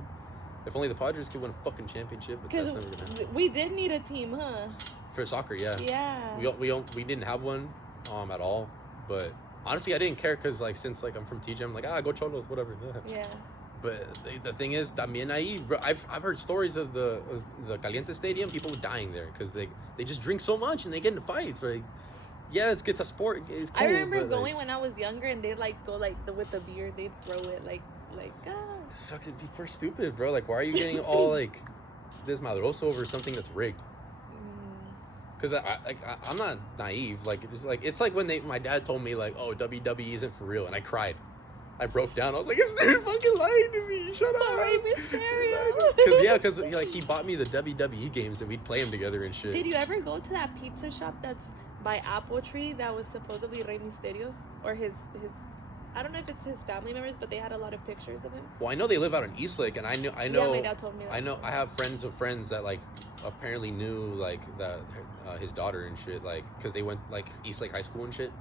If only the Padres could win a fucking championship, but that's never gonna happen. We did need a team, huh? For soccer, yeah. Yeah. We didn't have one at all, but honestly, I didn't care because since I'm from TJ, I'm like, go Cholos, whatever. Yeah. But the thing is, también ahí, bro, I've heard stories of the Caliente Stadium, people dying there because they just drink so much and they get into fights, right? Yeah, it's a sport. It's cool, I remember going when I was younger and they'd go with the beer, they'd throw it It's fucking people are stupid, bro. Like, why are you getting all this madroso over something that's rigged? Because I'm not naive. It's like when my dad told me oh, WWE isn't for real, and I cried. I broke down. I was like, it's they're fucking lying to me. Shut up. Rey Mysterio. Because he bought me the WWE games and we'd play them together and shit. Did you ever go to that pizza shop that's by Apple Tree that was supposedly Rey Mysterio's or his? I don't know if it's his family members, but they had a lot of pictures of him. Well, I know they live out in Eastlake, and I know. Yeah, my dad told me that. I have friends of friends that apparently knew his daughter and shit, because they went Eastlake High School and shit.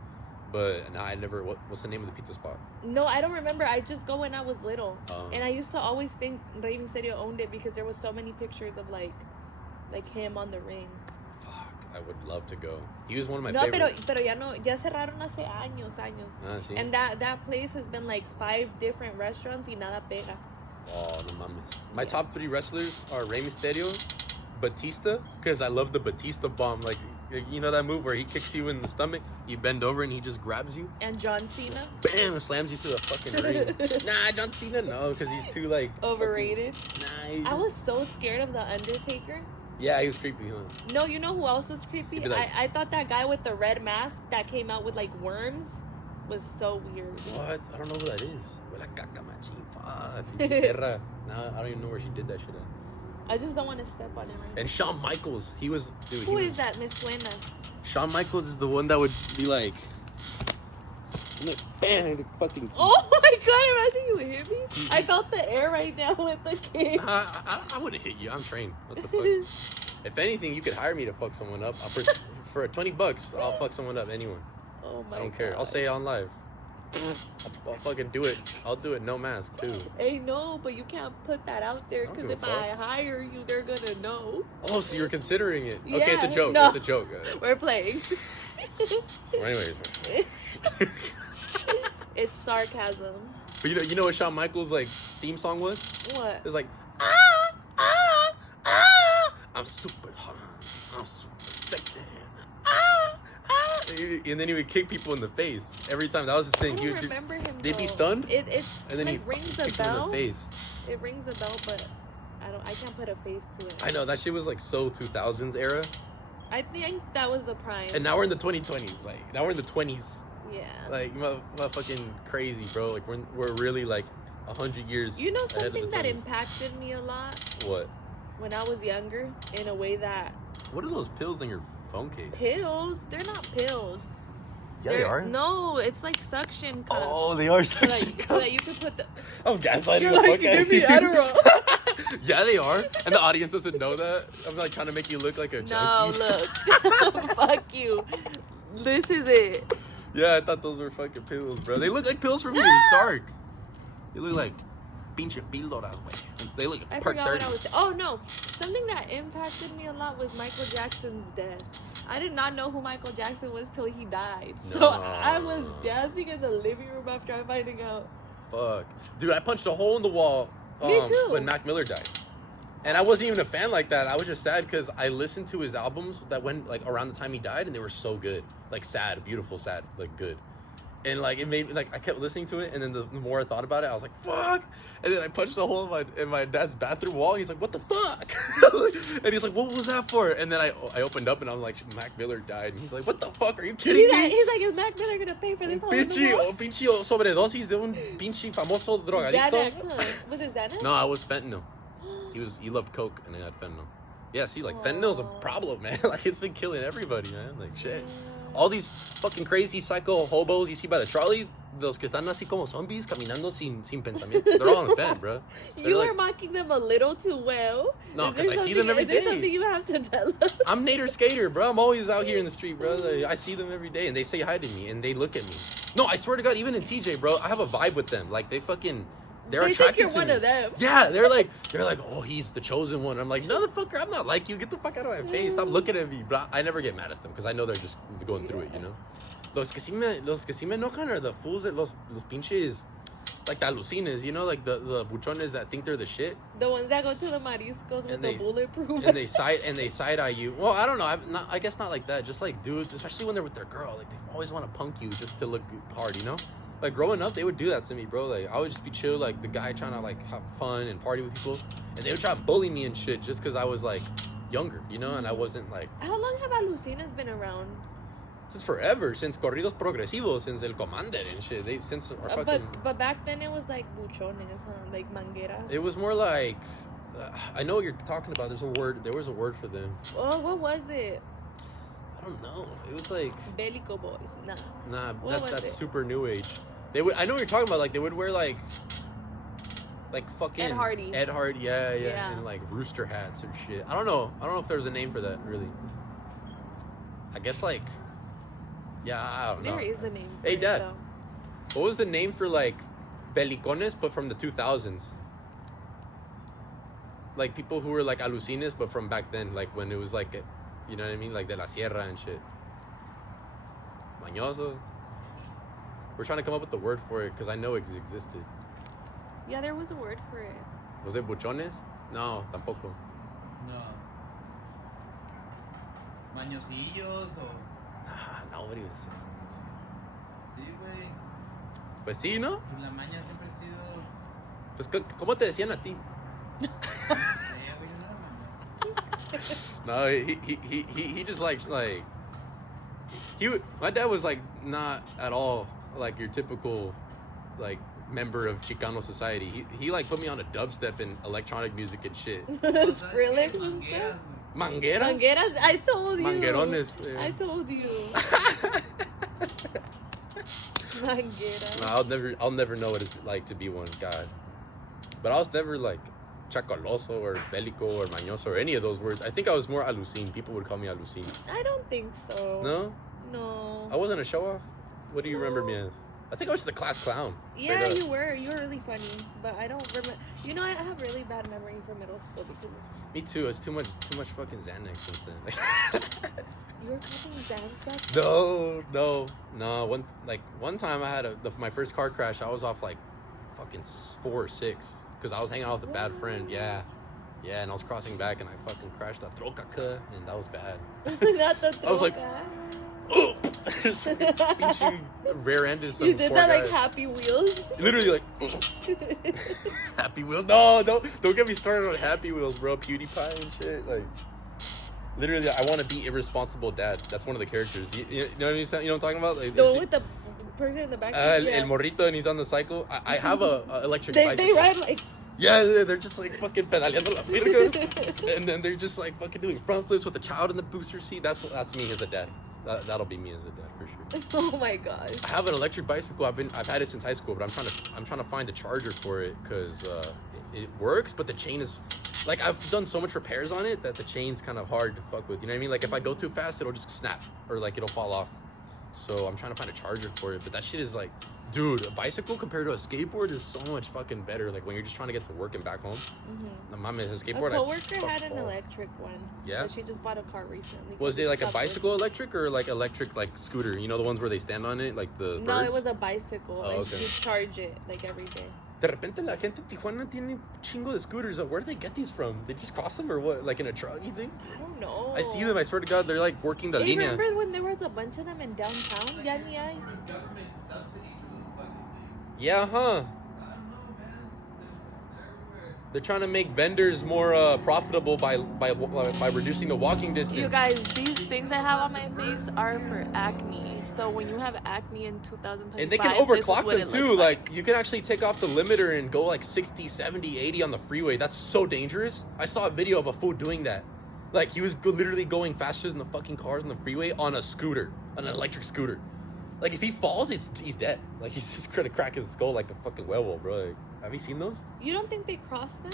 But I never. What's the name of the pizza spot? No, I don't remember. I just go when I was little, and I used to always think Rey Mysterio owned it because there was so many pictures of him on the ring. I would love to go. He was one of my favorites. Pero ya cerraron hace años. ¿Sí? And that place has been 5 different restaurants y nada pega. Oh, no mames. My top 3 wrestlers are Rey Mysterio, Batista, because I love the Batista bomb. You know that move where he kicks you in the stomach, you bend over and he just grabs you? And John Cena? Bam! And slams you through the fucking ring. Nah, John Cena, no, because he's too overrated? Nah. I was so scared of The Undertaker. Yeah, he was creepy, huh? No, you know who else was creepy? I thought that guy with the red mask that came out with worms was so weird. What? I don't know who that is. Huele a caca, machín. Fuck. Nah, I don't even know where she did that shit at. I just don't want to step on it right now. And Shawn Michaels, he was... Dude, Who is that? Me suena. Shawn Michaels is the one that would be bam, fucking... Oh my god, imagine you hit me. I felt the air right now with the kick. I wouldn't hit you. I'm trained. What the fuck? If anything, you could hire me to fuck someone up. For $20, I'll fuck someone up, anyone. Oh my god. I don't care. I'll say it on live. I'll fucking do it. I'll do it no mask, too. Hey, no, but you can't put that out there because if I hire you, they're gonna know. Oh, so you're considering it. Yeah, okay, it's a joke. no. It's a joke. We're playing. Well, anyways. It's sarcasm. But you know what Shawn Michaels' theme song was? What? It was I'm super hot. I'm super sexy. And then he would kick people in the face every time. That was his thing. I don't remember him. They'd be stunned. And then he rings a kicks them bell. in the face. It rings a bell, but I can't put a face to it. I know that shit was so 2000s era. I think that was the prime. And now we're in the 2020s. Now we're in the 20s. Yeah. Motherfucking crazy, bro. We're really 100 years. You know ahead of something the that 20s. impacted me a lot? What? When I was younger, in a way that... What are those pills in your phone case? Pills? They're not pills. Yeah, they are. No, it's suction cups. Oh, they are suction cups. So that you could put the... I'm gaslighting You're the fuck out give of me you. Adderall. Yeah, they are. And the audience doesn't know that. I'm trying to make you look like a junkie. No, look. Fuck you. This is it. Yeah, I thought those were fucking pills, bro. They look like pills from here. It's dark. They look like pinche píldoras, güey. They look I perk forgot 30. what I was saying. Oh, no. Something that impacted me a lot was Michael Jackson's death. I did not know who Michael Jackson was till he died. No. So I was dancing in the living room after finding out. Fuck. Dude, I punched a hole in the wall Me too. when Mac Miller died. And I wasn't even a fan like that. I was just sad because I listened to his albums that went around the time he died, and they were so good. Sad, beautiful, sad, good. And like it made me like I kept listening to it, and then the more I thought about it, I was like, "Fuck!" And then I punched a hole in my dad's bathroom wall. And he's like, "What the fuck?" And he's like, "What was that for?" And then I opened up, and I'm like, "Mac Miller died." And he's like, "What the fuck? Are you kidding me?" He's like, "Is Mac Miller gonna pay for this hole in the wall?" Pinche sobredosis de un pinche famoso drogadicto. Xanax, huh? Was it Xanax? No, I was fentanyl. He loved coke, and I had fentanyl. Yeah, see, like fentanyl's a problem, man. Like it's been killing everybody, man. Like shit. All these fucking crazy psycho hobos you see by the trolley, los que están así como zombies, caminando sin pensamiento, they're all on fen, bro. You are mocking them a little too well. No, because I see them every day. Is there something you have to tell us? I'm Nader Skater, bro. I'm always out here in the street, bro. Like, I see them every day, and they say hi to me, and they look at me. No, I swear to God, even in TJ, bro, I have a vibe with them. Like, they're attracted think you're to one me. of them. Yeah, they're like, oh, he's the chosen one. I'm like, no, the fucker, I'm not like you. Get the fuck out of my face. Stop looking at me. But I never get mad at them because I know they're just going through it, you know. Los que sí me enojan are the fools that los pinches, like the alucines, you know, like the buchones that think they're the shit. The ones that go to the mariscos with the bulletproof. And they side eye you. Well, I don't know. I guess not like that. Just like dudes, especially when they're with their girl, like they always want to punk you just to look hard, you know. Like growing up, they would do that to me, bro. Like I would just be chill, like the guy trying to like have fun and party with people, and they would try to bully me and shit just because I was like younger, you know, and I wasn't like. How long have alucinas been around? Since forever, since corridos progresivos, since el commander and shit. Since our fucking. But back then it was like buchones, huh? Like mangueras. It was more like, I know what you're talking about. There was a word for them. Oh, what was it? I don't know. It was like Bellico boys. Nah. That's super new age. They would. I know what you're talking about. Like they would wear like fucking Ed Hardy. Yeah, and like rooster hats or shit. I don't know if there's a name for that really. I guess like. Yeah, I don't know. There is a name for Hey, it, Dad. though. What was the name for like belicones, but from the 2000s? Like people who were like alucines, but from back then, like when it was like, you know what I mean, like de la sierra and shit. Mañoso. We're trying to come up with the word for it because I know it existed. Yeah, there was a word for it. Was it buchones? No, tampoco. No. Mañosillos o... Nobody was saying. Sí, güey. Pues sí, ¿no? Pues la maña siempre ha sido... Pues, ¿cómo te decían a ti? No, he just like my dad was like not at all like your typical like member of Chicano society. He like put me on a dubstep and electronic music and shit. Skrillex and stuff? Manguera? Mangueras? I told you. Manguerones. Yeah. I told you. Manguera. No, I'll never know what it's like to be one. God. But I was never like chacoloso or bélico or mañoso or any of those words. I think I was more alucin. People would call me alucin. I don't think so. No? No. I wasn't a show-off? What do you remember me as? I think I was just a class clown. Yeah, you were. You were really funny. But I don't remember. You know, I have really bad memory for middle school because... Me too. It's too much fucking Xanax since then. You were taking Xanax back then? No. One time I had my first car crash. I was off like fucking 4 or 6 because I was hanging out with a bad friend. Yeah, and I was crossing back and I fucking crashed a troca and that was bad. Not the troca. I was like, oh, rear-ended some. You did that guy. like Happy Wheels. Literally like Happy Wheels. No, don't get me started on Happy Wheels, bro. PewDiePie and shit. Like, literally, I want to be irresponsible dad. That's one of the characters. You know what I'm saying? You know what I'm talking about? Like, The one with the person in the back. El morrito and he's on the cycle. I have a electric bicycle. They ride like. Yeah, they're just like fucking pedaleando la virga. And then they're just like fucking doing front flips with the child in the booster seat. That's me as a dad. That'll be me as a dad for sure. Oh my gosh. I have an electric bicycle. I've had it since high school, but I'm trying to find a charger for it because it works, but the chain is like I've done so much repairs on it that the chain's kind of hard to fuck with. You know what I mean? Like if I go too fast, it'll just snap or like it'll fall off. So I'm trying to find a charger for it, but that shit is like, dude, a bicycle compared to a skateboard is so much fucking better. Like when you're just trying to get to work and back home. Mm-hmm. My mom has a skateboard. A coworker had an electric one. Yeah. But she just bought a car recently. Was it like a bicycle electric or like electric like scooter? You know the ones where they stand on it, like the birds? No, it was a bicycle. Oh, and okay. she charge it like every day. De repente la gente de Tijuana tiene chingo de scooters. Where do they get these from? They just cross them or what? Like in a truck, you think? I don't know. I see them. I swear to God, they're like working the Hey, linea. remember when there was a bunch of them in downtown? Yeah, yeah. Government subsidy for those fucking things. Yeah, huh? I don't know, man. They're everywhere. They're trying to make vendors more profitable by reducing the walking distance. You guys, these things I have on my face are for acne. So when you have acne in 2025, And they can overclock them too. Like, you can actually take off the limiter and go like 60, 70, 80 on the freeway. That's so dangerous. I saw a video of a fool doing that. Like, he was literally going faster than the fucking cars on the freeway on a scooter, on an electric scooter. Like, if he falls, he's dead. Like, he's just gonna crack his skull like a fucking werewolf, bro. Like, have you seen those? You don't think they cross them?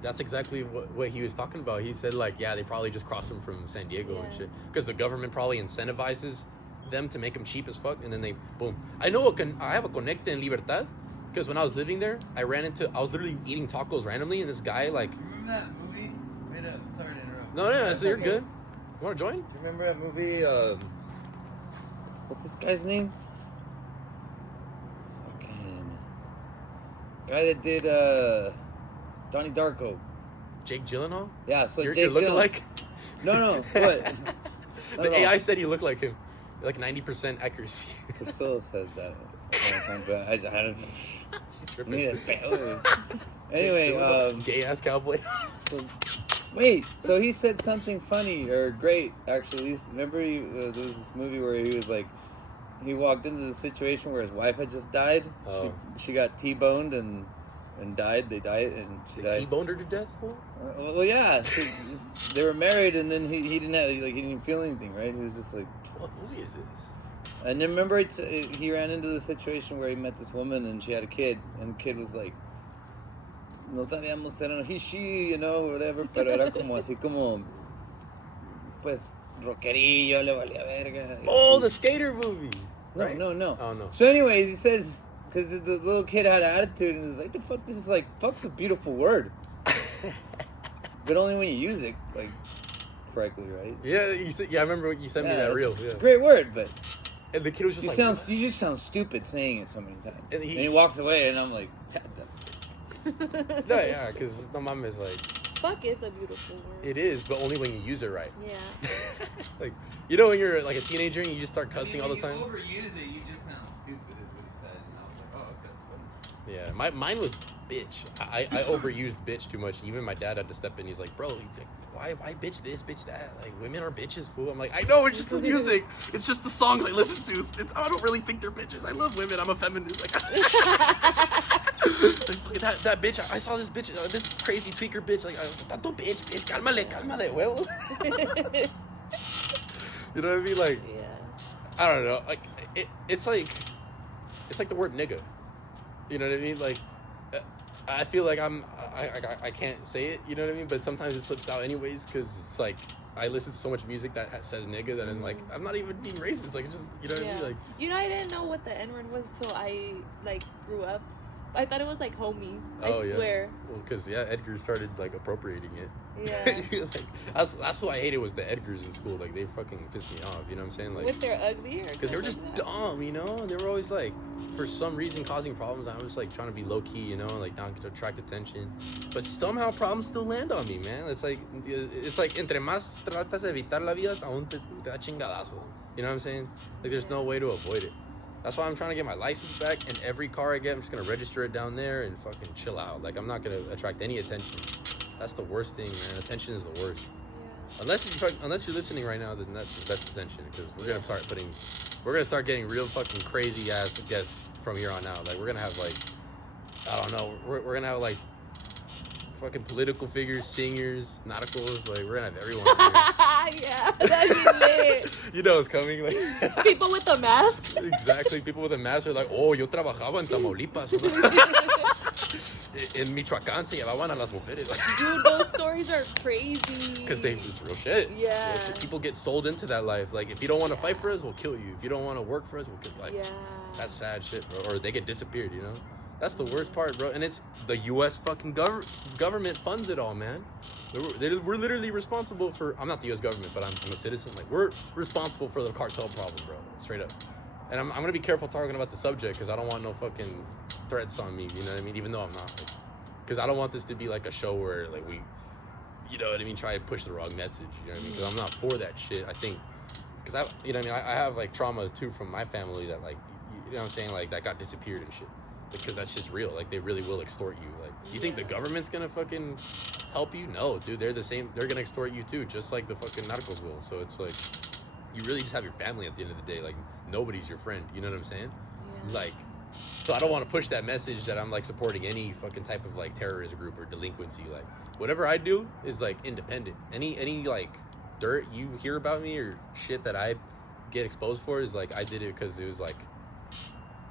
That's exactly what he was talking about. He said, like, yeah, they probably just cross them from San Diego and shit. Because the government probably incentivizes them to make them cheap as fuck, and then they, boom. I have a Conecte in Libertad, because when I was living there, I was literally eating tacos randomly, and this guy, like... Remember that movie? Wait up, sorry to interrupt. No, you're good. You want to join? You remember that movie, what's this guy's name? Fucking... Guy that did, Donnie Darko. Jake Gyllenhaal? Yeah, so You're Jake looking Gyllenhaal. like... No, what? The AI said you look like him. Like 90% accuracy. Priscilla said that. But I don't... She's tripping. Anyway, gay-ass cowboy. so he said something funny or great, actually. Remember, there was this movie where he was like, he walked into the situation where his wife had just died. Oh. She got T-boned and died. They died and she died. T-boned her to death, fool? Well, yeah. They were married, and then he didn't have, like, he didn't feel anything, right? He was just like... What movie is this? And then remember, he ran into the situation where he met this woman, and she had a kid, and the kid was like, no sabíamos, era he, she, you know, whatever, pero era como así como, pues, rockerillo, le valía verga. Oh, the skater movie. Right? No. Oh, no. So anyways, he says, because the little kid had an attitude, and he's like, the fuck, this is like, fuck's a beautiful word. But only when you use it, like, correctly, right? Yeah, I remember you sent me that reel. It's a great word, but... And the kid was just you just sound stupid saying it so many times. And And he he walks away, and I'm like, No, yeah, because no mom is like... Fuck is a beautiful word. It is, but only when you use it right. Yeah. Like, you know when you're like a teenager and you just start cussing all the time? If you overuse it, you just sound stupid, is what he said. And I was like, oh, okay, that's funny. Yeah, mine was bitch. I overused bitch too much. Even my dad had to step in. He's like, bro, why bitch this, bitch that? Like, women are bitches, fool. I'm like, I know, it's just the music. It's just the songs I listen to. I don't really think they're bitches. I love women. I'm a feminist. Like, that bitch. I saw this bitch, this crazy tweaker bitch. Like, tanto bitch, cálmale de huevo. You know what I mean? Like, Yeah. I don't know. Like, it's like the word nigga. You know what I mean? Like, I feel like I can't say it. You know what I mean? But sometimes it slips out anyways because it's like I listen to so much music that says nigga that I'm like, I'm not even being racist. Like, it's just, you know what I mean? Like, you know, I didn't know what the N-word was till I like grew up. I thought it was like homie. I swear. Well, because Edgar started like appropriating it. Yeah. Like, that's who I hated was the Edgars in school. Like, they fucking pissed me off. You know what I'm saying? Like, With their ugly, because they were just dumb. You know, they were always like, for some reason, causing problems. I was like trying to be low key. You know, like not to attract attention. But somehow problems still land on me, man. It's like entre más tratas de evitar la vida, aún te da chingadazo. You know what I'm saying? Like, there's no way to avoid it. That's why I'm trying to get my license back, and every car I get, I'm just gonna register it down there and fucking chill out. Like, I'm not gonna attract any attention. That's the worst thing, man. Attention is the worst. Yeah. Unless you're listening right now, then that's the best attention, because we're gonna start getting real fucking crazy ass guests from here on out. Like, we're gonna have like, I don't know, we're gonna have like fucking political figures, singers, nauticals. Like, we're gonna have everyone. Yeah, that'd be lit. You know it's coming. Like, people with a mask. Exactly. People with a mask are like, oh, yo trabajaba en Tamaulipas. En Michoacán se llevaban a las mujeres. Dude, those stories are crazy. Because it's real shit. Yeah. Real shit. People get sold into that life. Like, if you don't want to fight for us, we'll kill you. If you don't want to work for us, we'll kill you. Like, yeah. That's sad shit, bro. Or they get disappeared, you know? That's the worst part, bro. And it's the U.S. fucking government funds it all, man. We're literally responsible for... I'm not the U.S. government, but I'm a citizen. Like, we're responsible for the cartel problem, bro. Straight up. And I'm gonna be careful talking about the subject because I don't want no fucking threats on me. You know what I mean? Even though I'm not, because I don't want this to be like a show where like we, you know what I mean, try to push the wrong message. You know what I mean? Because I'm not for that shit. I think, because you know what I mean, I have like trauma too from my family that like, you know what I'm saying, like that got disappeared and shit. Because that's just real. Like they really will extort you. Like, you think the government's gonna fucking help you? No, dude. They're the same. They're gonna extort you too, just like the fucking narcos will. So it's like, you really just have your family at the end of the day. Like nobody's your friend. You know what I'm saying? Yeah. Like, so I don't want to push that message that I'm like supporting any fucking type of like terrorist group or delinquency. Like whatever I do is like independent. Any like dirt you hear about me or shit that I get exposed for is like I did it because it was like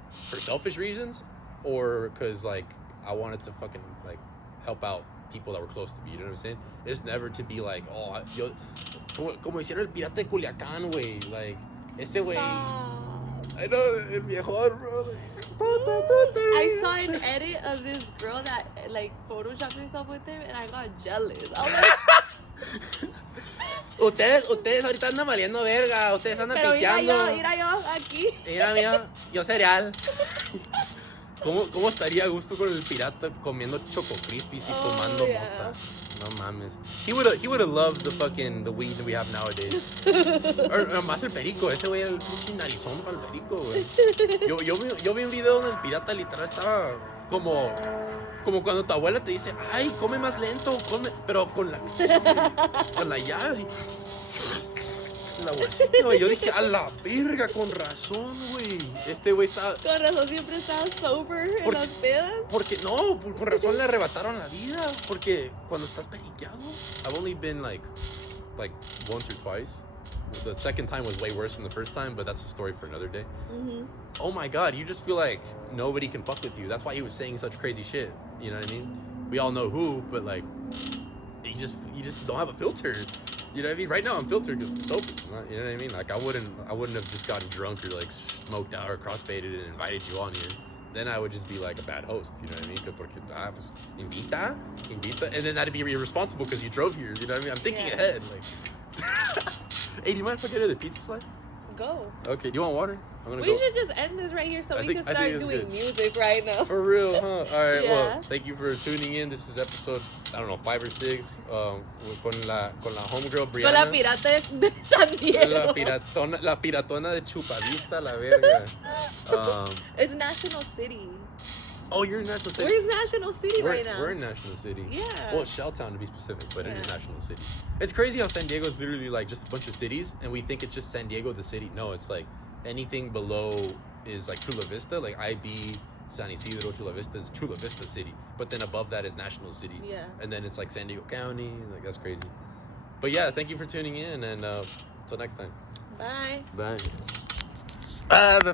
for selfish reasons. Or because, like, I wanted to fucking, like, help out people that were close to me, you know what I'm saying? It's never to be like, oh, yo, como hicieron el pirata de Culiacán, güey. Like, ese güey. I know, el mejor, bro. I saw an edit of this girl that, like, photoshopped herself with him, and I got jealous. I was like... Ustedes ahorita andan valiendo verga. Ustedes andan piqueando. Mira yo, aquí. Mira, yo cereal. ¿Cómo estaría a gusto con el pirata comiendo Choco Crispies y tomando mota? No mames. He would have loved the weed that we have nowadays. Or más el perico. Ese güey el pinche narizón para el perico, güey. Yo vi un video donde el pirata literal estaba como cuando tu abuela te dice, ay, come más lento, come, pero con la llave así. La bolsita, güey. Yo dije, a la verga, con razón, güey. Este güey está... Con razón siempre estaba sober en las pedas. Porque, no, con razón le arrebataron la vida. Porque cuando estás periqueado... I've only been like once or twice. The second time was way worse than the first time, but that's a story for another day. Mm-hmm. Oh my God, you just feel like nobody can fuck with you. That's why he was saying such crazy shit. You know what I mean? We all know who, but like, you just don't have a filter. You know what I mean? Right now I'm filtered because I'm sober. You know what I mean? Like I wouldn't have just gotten drunk or like smoked out or crossfaded and invited you on here. Then I would just be like a bad host. You know what I mean? Porque invita, and then that'd be irresponsible because you drove here. You know what I mean? I'm thinking ahead. Like, hey, do you mind if I get the pizza slice? Go. Okay. Do you want water? We should just end this right here so we can start doing music right now. For real, huh? All right. Yeah. Well, thank you for tuning in. This is episode, I don't know, 5 or 6. Con la homegirl Brianna. Con la pirata de San Diego. La piratona de Chupadista, la verga. It's National City. Oh, you're in National City. Where's National City right now? We're in National City. Yeah. Well, Shelltown to be specific, but it is National City. It's crazy how San Diego is literally like just a bunch of cities, and we think it's just San Diego, the city. No, it's like anything below is like Chula Vista, like IB, San Isidro, Chula Vista is Chula Vista City. But then above that is National City. Yeah. And then it's like San Diego County. Like, that's crazy. But yeah, thank you for tuning in, and until next time. Bye. Bye.